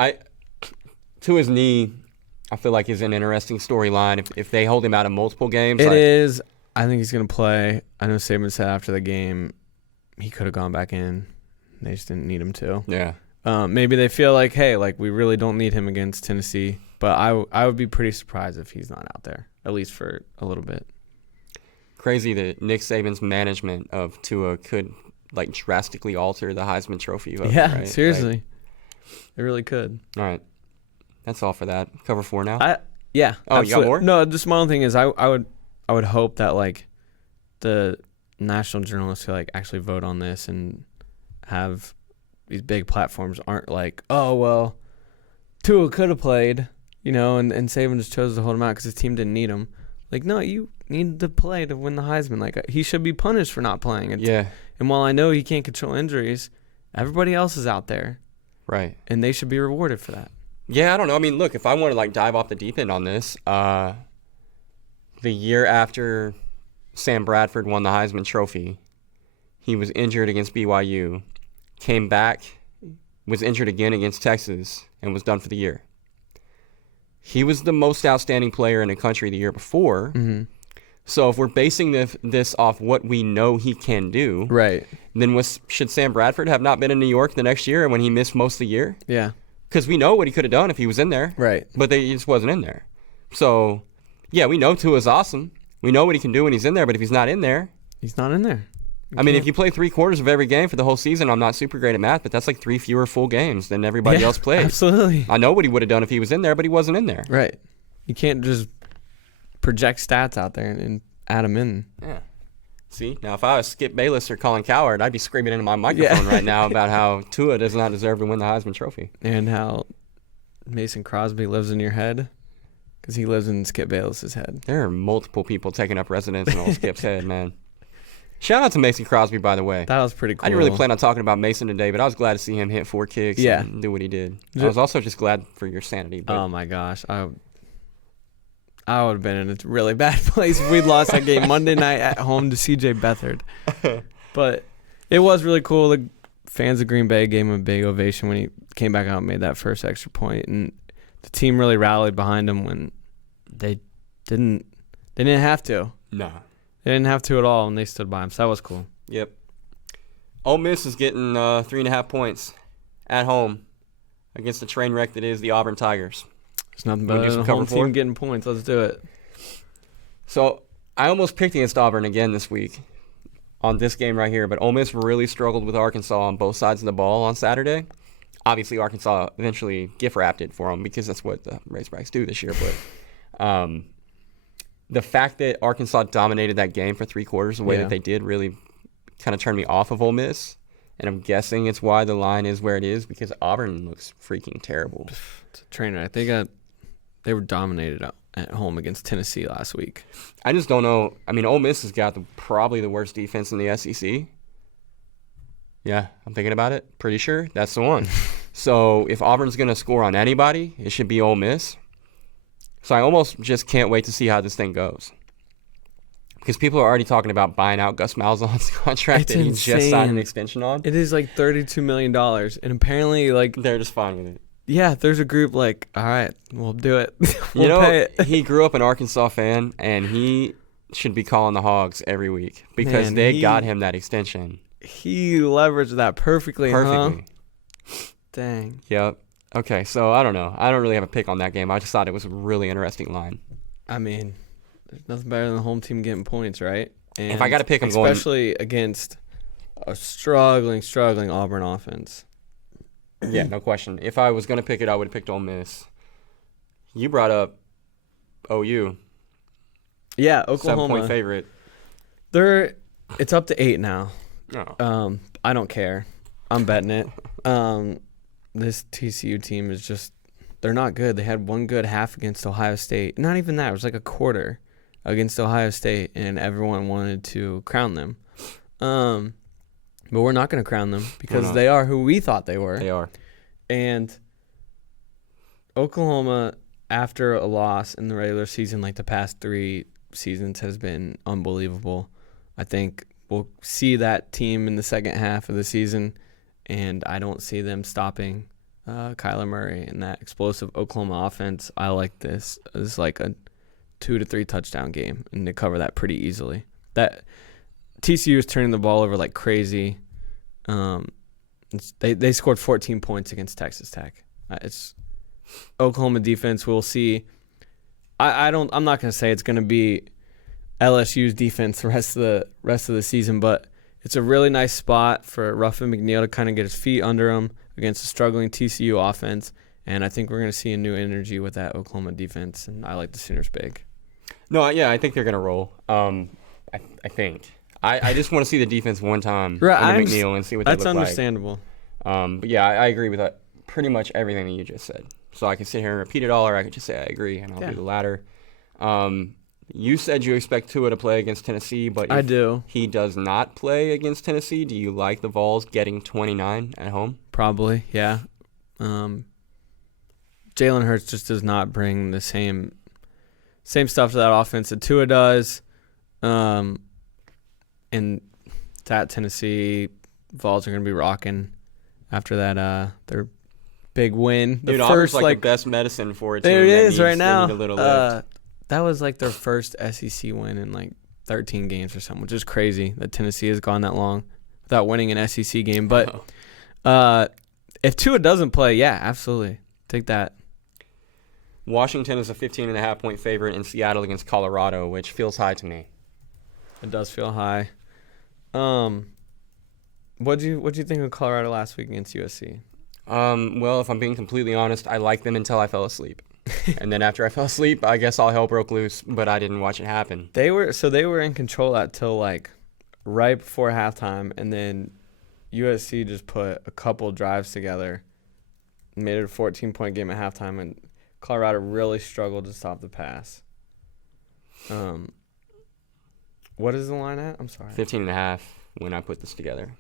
To his knee, I feel like is an interesting storyline. If they hold him out of multiple games, It is. I think he's gonna play. I know Saban said after the game he could have gone back in. They just didn't need him to. Yeah. Maybe they feel like, hey, we really don't need him against Tennessee. But I would be pretty surprised if he's not out there, at least for a little bit. Crazy that Nick Saban's management of Tua could drastically alter the Heisman Trophy vote. Yeah, right? seriously, it really could. All right, that's all for that. Cover 4 now. Yeah. Oh, absolutely. you got more? No, just my own thing is I would hope that the national journalists who actually vote on this and have these big platforms aren't like, oh well, Tua could have played, and Saban just chose to hold him out because his team didn't need him. No, you need to play to win the Heisman. He should be punished for not playing. Yeah. And while I know he can't control injuries, everybody else is out there. Right. And they should be rewarded for that. Yeah, I don't know. Look, if I want to dive off the deep end on this, the year after Sam Bradford won the Heisman Trophy, he was injured against BYU, came back, was injured again against Texas, and was done for the year. He was the most outstanding player in the country the year before. Mm-hmm. So if we're basing this off what we know he can do, right? Then should Sam Bradford have not been in New York the next year when he missed most of the year? Yeah. Because we know what he could have done if he was in there. Right. But he just wasn't in there. So, yeah, we know Tua's awesome. We know what he can do when he's in there, but if he's not in there. He's not in there. If you play 3/4 of every game for the whole season, I'm not super great at math, but that's 3 fewer full games than everybody else played. Absolutely. I know what he would have done if he was in there, but he wasn't in there. Right. You can't just project stats out there and add them in. Yeah. See, now if I was Skip Bayless or Colin Cowherd, I'd be screaming into my microphone right now about how Tua does not deserve to win the Heisman Trophy. And how Mason Crosby lives in your head because he lives in Skip Bayless's head. There are multiple people taking up residence in old Skip's head, man. Shout out to Mason Crosby, by the way. That was pretty cool. I didn't really plan on talking about Mason today, but I was glad to see him hit 4 kicks and do what he did. I was also just glad for your sanity. But oh, my gosh. I would have been in a really bad place if we'd lost that game Monday night at home to C.J. Beathard. But it was really cool. The fans of Green Bay gave him a big ovation when he came back out and made that first extra point. And the team really rallied behind him when they didn't have to. No. They didn't have to at all, and they stood by him. So that was cool. Yep. Ole Miss is getting 3.5 points at home against the train wreck that is the Auburn Tigers. There's nothing better than a home team getting points. Let's do it. So I almost picked against Auburn again this week on this game right here, but Ole Miss really struggled with Arkansas on both sides of the ball on Saturday. Obviously, Arkansas eventually gift-wrapped it for them because that's what the Razorbacks do this year. But the fact that Arkansas dominated that game for 3/4 the way that they did really kind of turned me off of Ole Miss. And I'm guessing it's why the line is where it is because Auburn looks freaking terrible. It's a train wreck. They were dominated at home against Tennessee last week. I just don't know. Ole Miss has got probably the worst defense in the SEC. Yeah, I'm thinking about it. Pretty sure that's the one. So if Auburn's going to score on anybody, it should be Ole Miss. So I almost just can't wait to see how this thing goes. Because people are already talking about buying out Gus Malzahn's contract that he just signed an extension on. It is $32 million. And apparently, they're just fine with it. Yeah, there's a group all right, we'll do it. We'll pay it. He grew up an Arkansas fan, and he should be calling the Hogs every week because they got him that extension. He leveraged that perfectly. Huh? Dang. Yep. Okay, so I don't know. I don't really have a pick on that game. I just thought it was a really interesting line. There's nothing better than the home team getting points, right? And if I got to pick, especially against a struggling Auburn offense. Yeah, no question. If I was going to pick it, I would have picked Ole Miss. You brought up OU. Yeah, Oklahoma. 7-point favorite. It's up to 8 now. Oh. I don't care. I'm betting it. This TCU team is just, they're not good. They had one good half against Ohio State. Not even that. It was like a quarter against Ohio State, and everyone wanted to crown them. But we're not going to crown them because they are who we thought they were. They are. And Oklahoma, after a loss in the regular season, like the past 3 seasons, has been unbelievable. I think we'll see that team in the second half of the season, and I don't see them stopping Kyler Murray and that explosive Oklahoma offense. I like this. It's like a 2 to 3 touchdown game, and they cover that pretty easily. That TCU is turning the ball over like crazy. They scored 14 points against Texas Tech. It's Oklahoma defense. We'll see. I'm not going to say it's going to be LSU's defense the rest of the season, but it's a really nice spot for Ruffin McNeil to kind of get his feet under him against a struggling TCU offense, and I think we're going to see a new energy with that Oklahoma defense, and I like the Sooners big. No, yeah, I think they're going to roll. I think. I just want to see the defense one time Right, under McNeil and see what they look like. That's understandable. But yeah, I agree with pretty much everything that you just said. So I can sit here and repeat it all, or I could just say I agree, and I'll do the latter. You said you expect Tua to play against Tennessee, but I do. He does not play against Tennessee. Do you like the Vols getting 29 at home? Probably, yeah. Jalen Hurts just does not bring the same stuff to that offense that Tua does. And that Tennessee Vols are going to be rocking after that their big win. Dude, Auburn's like the best medicine for it. There it is right now. They need a little lift. That was like their first SEC win in like 13 games or something, which is crazy that Tennessee has gone that long without winning an SEC game. But if Tua doesn't play, yeah, absolutely. Take that. Washington is a 15.5-point favorite in Seattle against Colorado, which feels high to me. It does feel high. What'd you think of Colorado last week against USC? Well, if I'm being completely honest, I liked them until I fell asleep. And then after I fell asleep, I guess all hell broke loose, but I didn't watch it happen. They were in control till like right before halftime, and then USC just put a couple drives together, made it a 14-point game at halftime, and Colorado really struggled to stop the pass. What is the line at? I'm sorry. 15.5 when I put this together.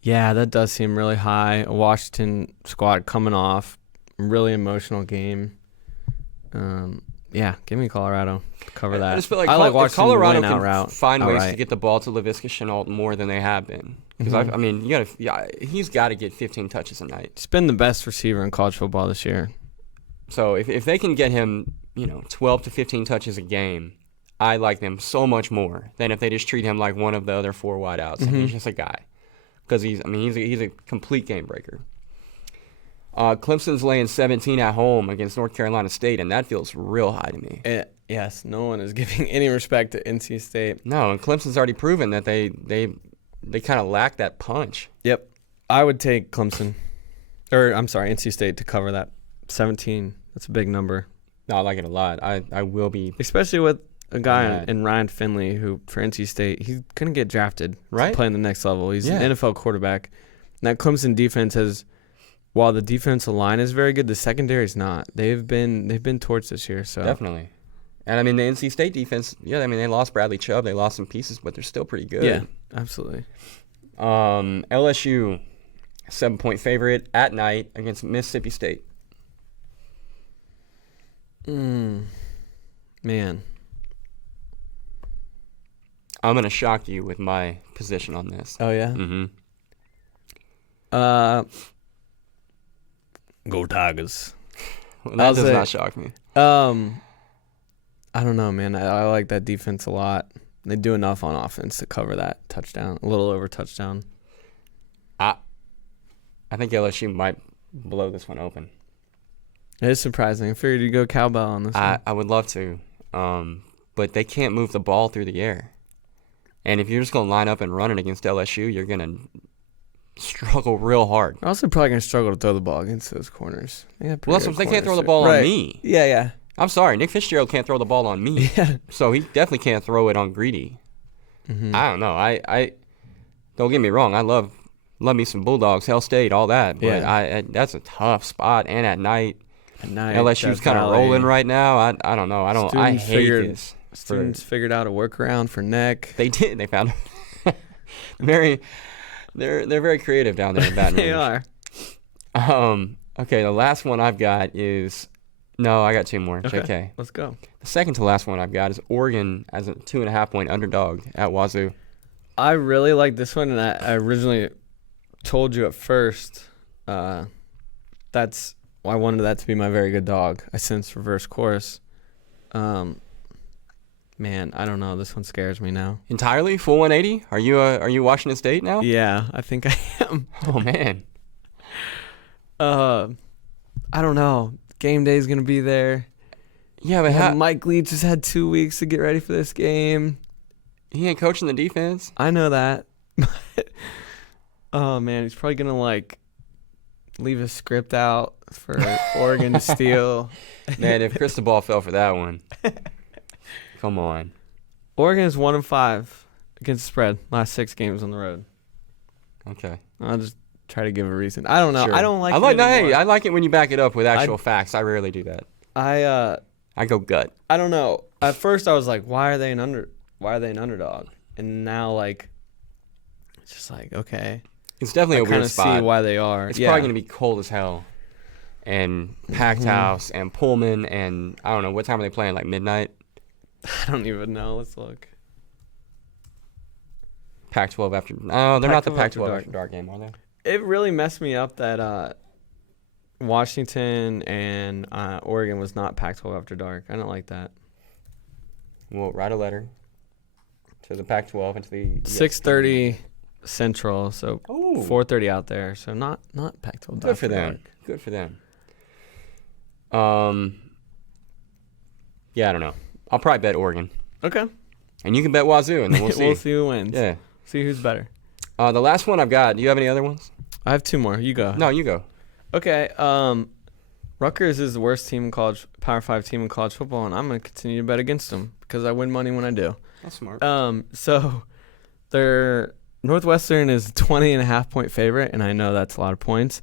Yeah, that does seem really high. A Washington squad coming off. Really emotional game. Yeah, give me Colorado. Cover that. I just feel like, Washington Colorado can outright. Find ways to get the ball to Laviska Shenault more than they have been. Because I mean, he's got to get 15 touches a night. He's been the best receiver in college football this year. So if they can get him, 12 to 15 touches a game, I like them so much more than if they just treat him like one of the other 4 wideouts and he's just a guy. Because he's a complete game breaker. Clemson's laying 17 at home against North Carolina State, and that feels real high to me. Yes, no one is giving any respect to NC State. No, and Clemson's already proven that they kind of lack that punch. Yep. I would take NC State to cover that 17. That's a big number. No, I like it a lot. I will be. Especially with a guy in Ryan Finley who, for NC State, he's going to get drafted to play in the next level. He's an NFL quarterback. And that Clemson defense has, while the defensive line is very good, the secondary is not. They've been torched this year. So definitely. And, I mean, the NC State defense, they lost Bradley Chubb. They lost some pieces, but they're still pretty good. Yeah, absolutely. LSU, 7-point favorite at night against Mississippi State. Man. I'm going to shock you with my position on this. Oh, yeah? Mm-hmm. Go Tigers. Well, that does not shock me. I don't know, man. I like that defense a lot. They do enough on offense to cover that touchdown, a little over touchdown. I think LSU might blow this one open. It is surprising. I figured you'd go cowbell on this one. I would love to, but they can't move the ball through the air. And if you're just going to line up and run it against LSU, you're going to struggle real hard. They're also probably going to struggle to throw the ball against those corners. They can't throw the ball on me. Yeah. I'm sorry, Nick Fitzgerald can't throw the ball on me. Yeah. So he definitely can't throw it on Greedy. I don't know. I don't get me wrong. I love me some Bulldogs, Hell State, all that. But Yeah. that's a tough spot. And at night, At night, LSU's kind of rolling right now. I don't know. I hate this. Students figured out a workaround for Nick. They did. They found they're very creative down there in Baton Rouge. They are. Okay, the last one I've got is I got two more. Okay, JK. let's go. The second to last one I've got is Oregon as a 2.5-point underdog at Wazoo. I really like this one, and I originally told you at first I wanted that to be my very good dog. I since reversed course. Man, I don't know. This one scares me now. Entirely full 180? Are you Washington State now? Yeah, I think I am. Oh man. I don't know. Game day is gonna be there. Yeah, but Mike Leach has had 2 weeks to get ready for this game. he ain't coaching the defense. I know that. Oh man, he's probably gonna leave a script out for Oregon to steal. Man, if Cristobal fell for that one. Come on. Oregon is 1-5 against the spread. Last 6 games on the road. Okay. I'll just try to give a reason. I don't know. Sure. I don't like. I like it when you back it up with actual facts. I rarely do that. I go gut. I don't know. At first, I was like, "Why are they an underdog?" And now, it's just okay. It's definitely a I kind weird of spot. see why they are. It's probably gonna be cold as hell, and packed house and Pullman, and I don't know what time are they playing? Like midnight. I don't even know. Let's look. Pac-12 after. No, they're not the Pac-12 after Pac-12 dark. after dark game, are they? It really messed me up that Washington and Oregon was not Pac-12 after dark. I don't like that. We'll write a letter to the Pac-12 and to the 6:30 Central, so Ooh. 4:30 out there. So not Pac-12. Good for after them. dark. Good for them. Yeah, I don't know. I'll probably bet Oregon, Okay. and you can bet Wazoo, and then we'll see. We'll see who wins. Yeah. See who's better. The last one I've got. Do you have any other ones? I have 2 more. You go. No, you go. Okay. Rutgers is the worst team in Power 5 team in college football, and I'm going to continue to bet against them because I win money when I do. That's smart. So their Northwestern is a 20.5-point favorite, and I know that's a lot of points.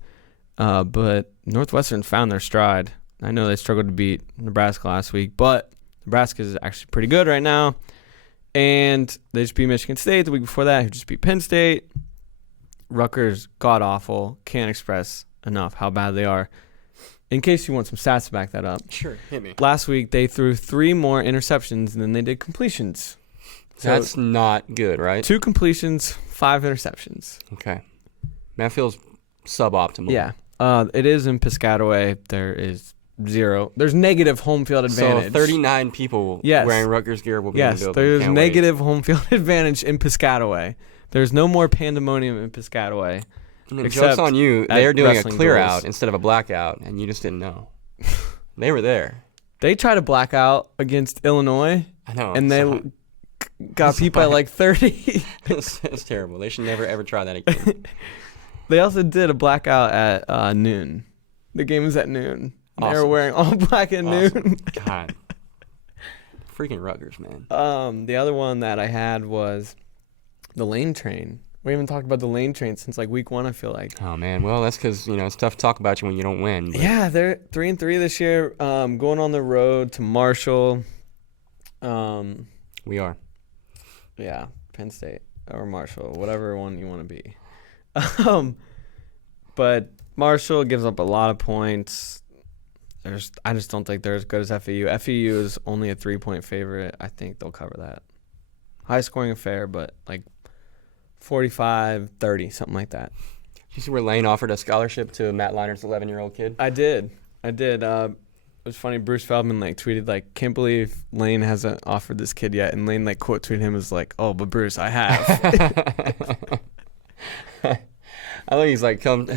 But Northwestern found their stride. I know they struggled to beat Nebraska last week, but Nebraska is actually pretty good right now. And they just beat Michigan State the week before that, who just beat Penn State. Rutgers, god-awful. Can't express enough how bad they are. In case you want some stats to back that up. Sure, hit me. Last week, they threw 3 more interceptions than they did completions. So That's not good, right? 2 completions, 5 interceptions. Okay. That feels suboptimal. Yeah. It is in Piscataway. There is 0. There's negative home field advantage. So 39 people wearing Rutgers gear will be in the building. There's Can't negative home field advantage in Piscataway. There's no more pandemonium in Piscataway. wait. Joke's on you. at They're doing a wrestling clear duels. out instead of a blackout, and you just didn't know. They were there. They tried to black out against Illinois, I know. and they got beat by 30. It's terrible. They should never, ever try that again. They also did a blackout at noon. The game was at noon. They were Awesome. wearing all black at noon. God. Freaking Rutgers, man. The other one that I had was the lane train. We haven't talked about the lane train since week 1, I feel like. Oh, man. Well, that's because, it's tough to talk about you when you don't win. But Yeah, they're 3-3 this year. Going on the road to Marshall. we are. Yeah, Penn State or Marshall, whatever one you want to be. But Marshall gives up a lot of points. I just don't think they're as good as FAU. FAU is only a 3-point favorite. I think they'll cover that. High scoring affair, but 45-30, something like that. Did you see where Lane offered a scholarship to Matt Leinert's 11-year-old kid? I did. It was funny. Bruce Feldman tweeted can't believe Lane hasn't offered this kid yet, and Lane quote tweeted him as oh, but Bruce, I have. I think he's come to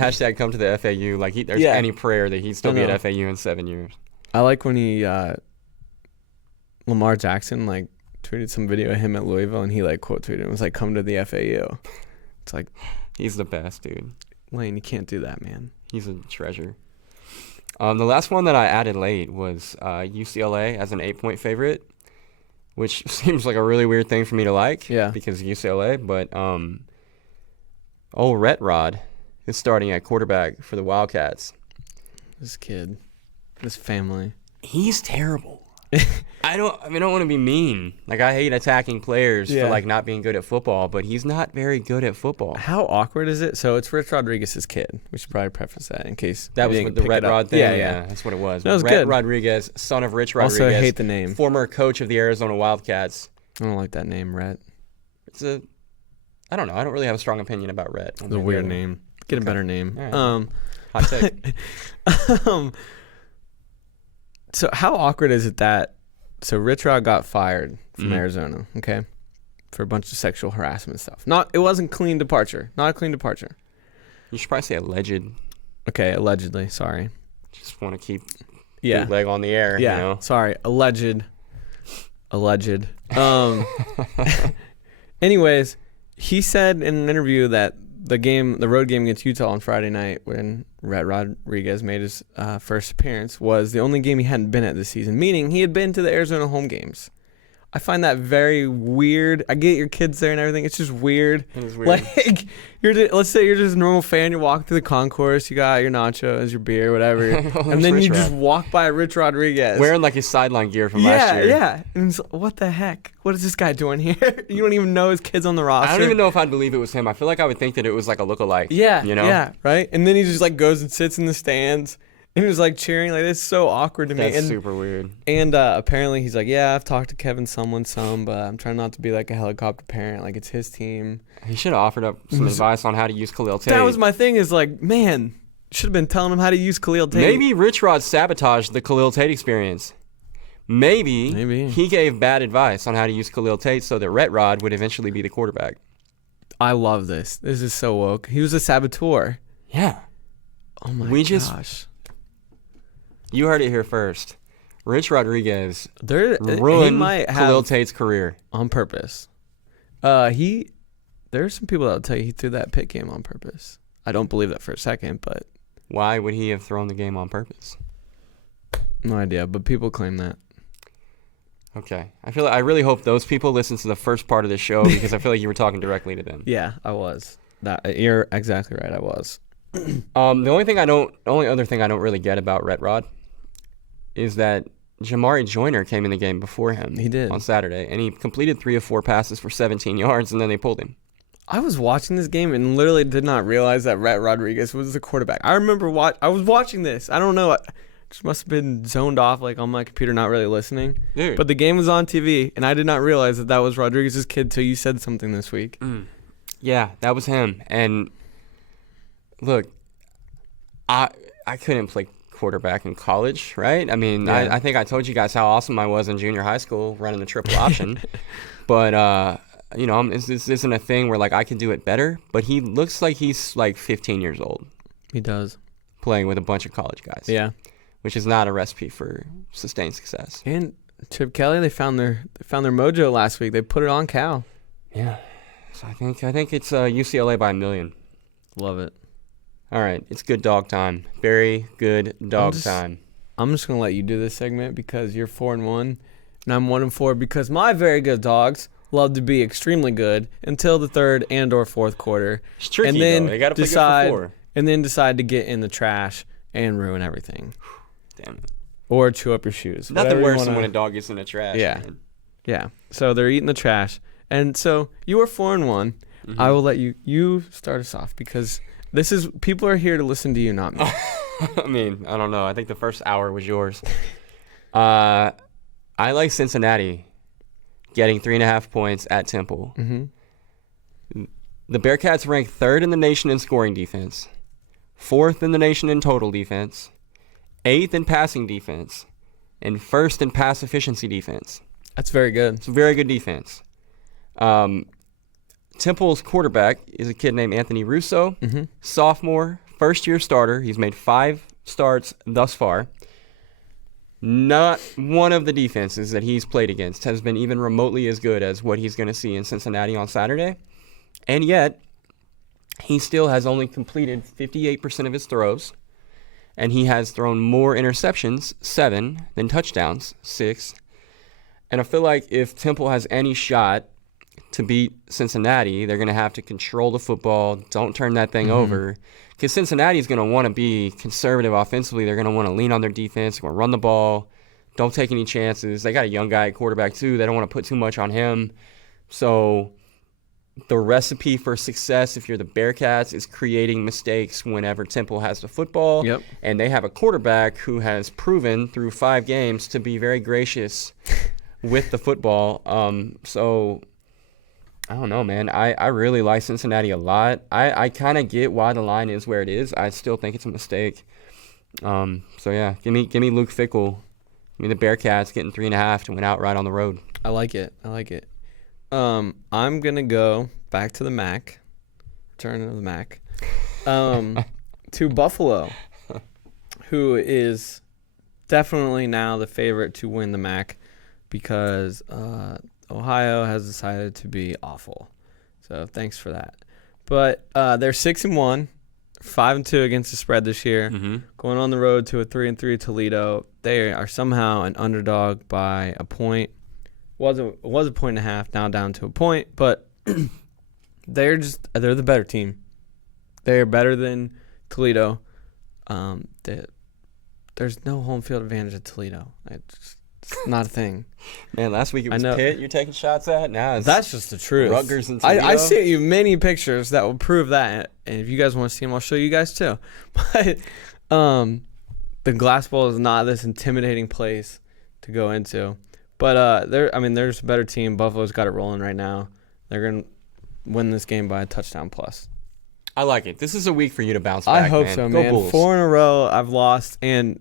the FAU. There's any prayer that he'd still be at FAU in 7 years. I like when he Lamar Jackson tweeted some video of him at Louisville, and he quote tweeted and was come to the FAU. It's he's the best, dude. Lane, you can't do that, man. He's a treasure. The last one that I added late was UCLA as an 8-point favorite, which seems like a really weird thing for me to like. Yeah. Because UCLA, but old Rhett Rod is starting at quarterback for the Wildcats. This kid, this family. He's terrible. I don't want to be mean. Like, I hate attacking players for like not being good at football, but he's not very good at football. How awkward is it? So it's Rich Rodriguez's kid. We should probably preface that in case that was we with didn't the pick Red it up. Rod thing. Yeah. That's what it was. That was Rhett good. Rodriguez, son of Rich Rodriguez. Also, I hate the name. Former coach of the Arizona Wildcats. I don't like that name, Rhett. I don't know. I don't really have a strong opinion about Rhett. It's a weird name. Get a better name. All right. Hot take. So how awkward is it that Rich Rod got fired from Arizona, okay, for a bunch of sexual harassment stuff. It wasn't clean departure. Not a clean departure. You should probably say alleged. Okay, allegedly. Sorry. Just want to keep Yeah. bootleg on the air. Yeah. You know? Sorry. Alleged. Anyways, he said in an interview that the road game against Utah on Friday night, when Rhett Rodriguez made his first appearance, was the only game he hadn't been at this season, meaning he had been to the Arizona home games. I find that very weird. I get your kids there and everything. It's just weird. It is weird. Like, let's say you're just a normal fan. You walk through the concourse. You got your nachos, your beer, whatever. And then you just walk by Rich Rodriguez. Wearing like his sideline gear from last year. Yeah. And it's, what the heck? What is this guy doing here? You don't even know his kid's on the roster. I don't even know if I'd believe it was him. I feel like I would think that it was like a lookalike. Yeah. You know? Yeah. Right. And then he just like goes and sits in the stands. And he was like cheering. Like, it's so awkward to me. That's super weird. And apparently he's like, yeah, I've talked to Kevin some, but I'm trying not to be like a helicopter parent. Like, it's his team. He should have offered up some advice on how to use Khalil Tate. That was my thing, is like, man, should have been telling him how to use Khalil Tate. Maybe Rich Rod sabotaged the Khalil Tate experience. Maybe he gave bad advice on how to use Khalil Tate so that Rhett Rod would eventually be the quarterback. I love this. This is so woke. He was a saboteur. Yeah. Oh my gosh. You heard it here first. Rich Rodriguez ruined Khalil Tate's career on purpose. There's some people that'll tell you he threw that pit game on purpose. I don't believe that for a second, but why would he have thrown the game on purpose? No idea, but people claim that. Okay. I really hope those people listen to the first part of the show, because I feel like you were talking directly to them. Yeah, I was. You're exactly right. I was. The only other thing I don't really get about Rhett Rod is that Jamari Joyner came in the game before him. He did. On Saturday, and he completed 3 of 4 passes for 17 yards, and then they pulled him. I was watching this game and literally did not realize that Rhett Rodriguez was the quarterback. I remember I was watching this. I don't know. I just must have been zoned off, like on my computer, not really listening. Dude. But the game was on TV, and I did not realize that was Rodriguez's kid till you said something this week. Yeah, that was him. And look, I couldn't play quarterback in college, right? I mean, Yeah. I think I told you guys how awesome I was in junior high school running the triple option. But, this isn't a thing where, like, I can do it better. But he looks like he's, like, 15 years old. He does. Playing with a bunch of college guys. Yeah. Which is not a recipe for sustained success. And Chip Kelly, they found their mojo last week. They put it on Cal. Yeah. So I think it's UCLA by 1 million. Love it. All right, it's good dog time. Very good dog time. I'm just gonna let you do this segment because you're 4-1, and I'm 1-4 because my very good dogs love to be extremely good until the third and/or fourth quarter. It's tricky, and then though. They gotta play good for 4. And then decide to get in the trash and ruin everything. Damn it. Or chew up your shoes. Nothing worse than when a dog gets in the trash. Yeah. Man. Yeah. So they're eating the trash, and so you are 4-1. Mm-hmm. I will let you start us off because. People are here to listen to you, not me. I mean, I don't know. I think the first hour was yours. I like Cincinnati getting 3.5 points at Temple. Mm-hmm. The Bearcats rank 3rd in the nation in scoring defense, 4th in the nation in total defense, 8th in passing defense, and 1st in pass efficiency defense. That's very good. It's a very good defense. Temple's quarterback is a kid named Anthony Russo, sophomore, first-year starter. He's made 5 starts thus far. Not one of the defenses that he's played against has been even remotely as good as what he's going to see in Cincinnati on Saturday. And yet, he still has only completed 58% of his throws. and he has thrown more interceptions, 7, than touchdowns, 6. And I feel like if Temple has any shot to beat Cincinnati, they're going to have to control the football, don't turn that thing over, because Cincinnati is going to want to be conservative offensively. They're going to want to lean on their defense, want to run the ball, don't take any chances. They got a young guy at quarterback too. They don't want to put too much on him. So the recipe for success, if you're the Bearcats, is creating mistakes whenever Temple has the football. Yep. And they have a quarterback who has proven through 5 games to be very gracious with the football. So I don't know, man. I really like Cincinnati a lot. I kind of get why the line is where it is. I still think it's a mistake. So yeah, give me Luke Fickell. Give me the Bearcats getting 3.5 to win outright on the road. I like it. I'm gonna go back to the MAC. Return to the MAC. To Buffalo, who is definitely now the favorite to win the MAC because Ohio has decided to be awful. So thanks for that. But they're 6-1, 5-2 against the spread this year. Going on the road to a 3-3 Toledo. They are somehow an underdog by a point. Was a 1.5, now down to a point, but they're the better team. They're better than Toledo. There's no home field advantage at Toledo. It's not a thing. Man, last week it was Pitt you're taking shots at. Now that's just the truth. Rutgers and Toledo. I sent you many pictures that will prove that, and if you guys want to see them, I'll show you guys too. But the Glass Bowl is not this intimidating place to go into. But there's a better team. Buffalo's got it rolling right now. They're gonna win this game by a touchdown plus. I like it. This is a week for you to bounce back. I hope man. so, Go man. Bulls. 4 in a row I've lost, and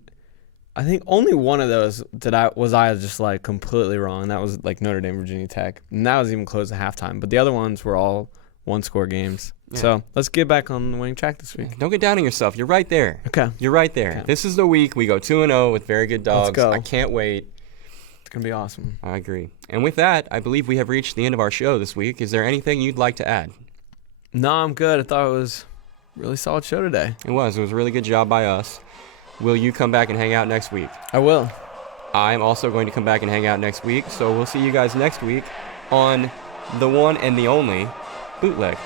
I think only one of those I was just like completely wrong. That was like Notre Dame, Virginia Tech, and that was even close at halftime. But the other ones were all 1-score games. Yeah. So let's get back on the winning track this week. Don't get down on yourself. You're right there. Okay. You're right there. Okay. This is the week we go 2-0 with very good dogs. Let's go. I can't wait. It's going to be awesome. I agree. And with that, I believe we have reached the end of our show this week. Is there anything you'd like to add? No, I'm good. I thought it was a really solid show today. It was. It was a really good job by us. Will you come back and hang out next week? I will. I'm also going to come back and hang out next week. So we'll see you guys next week on the one and the only Bootleg.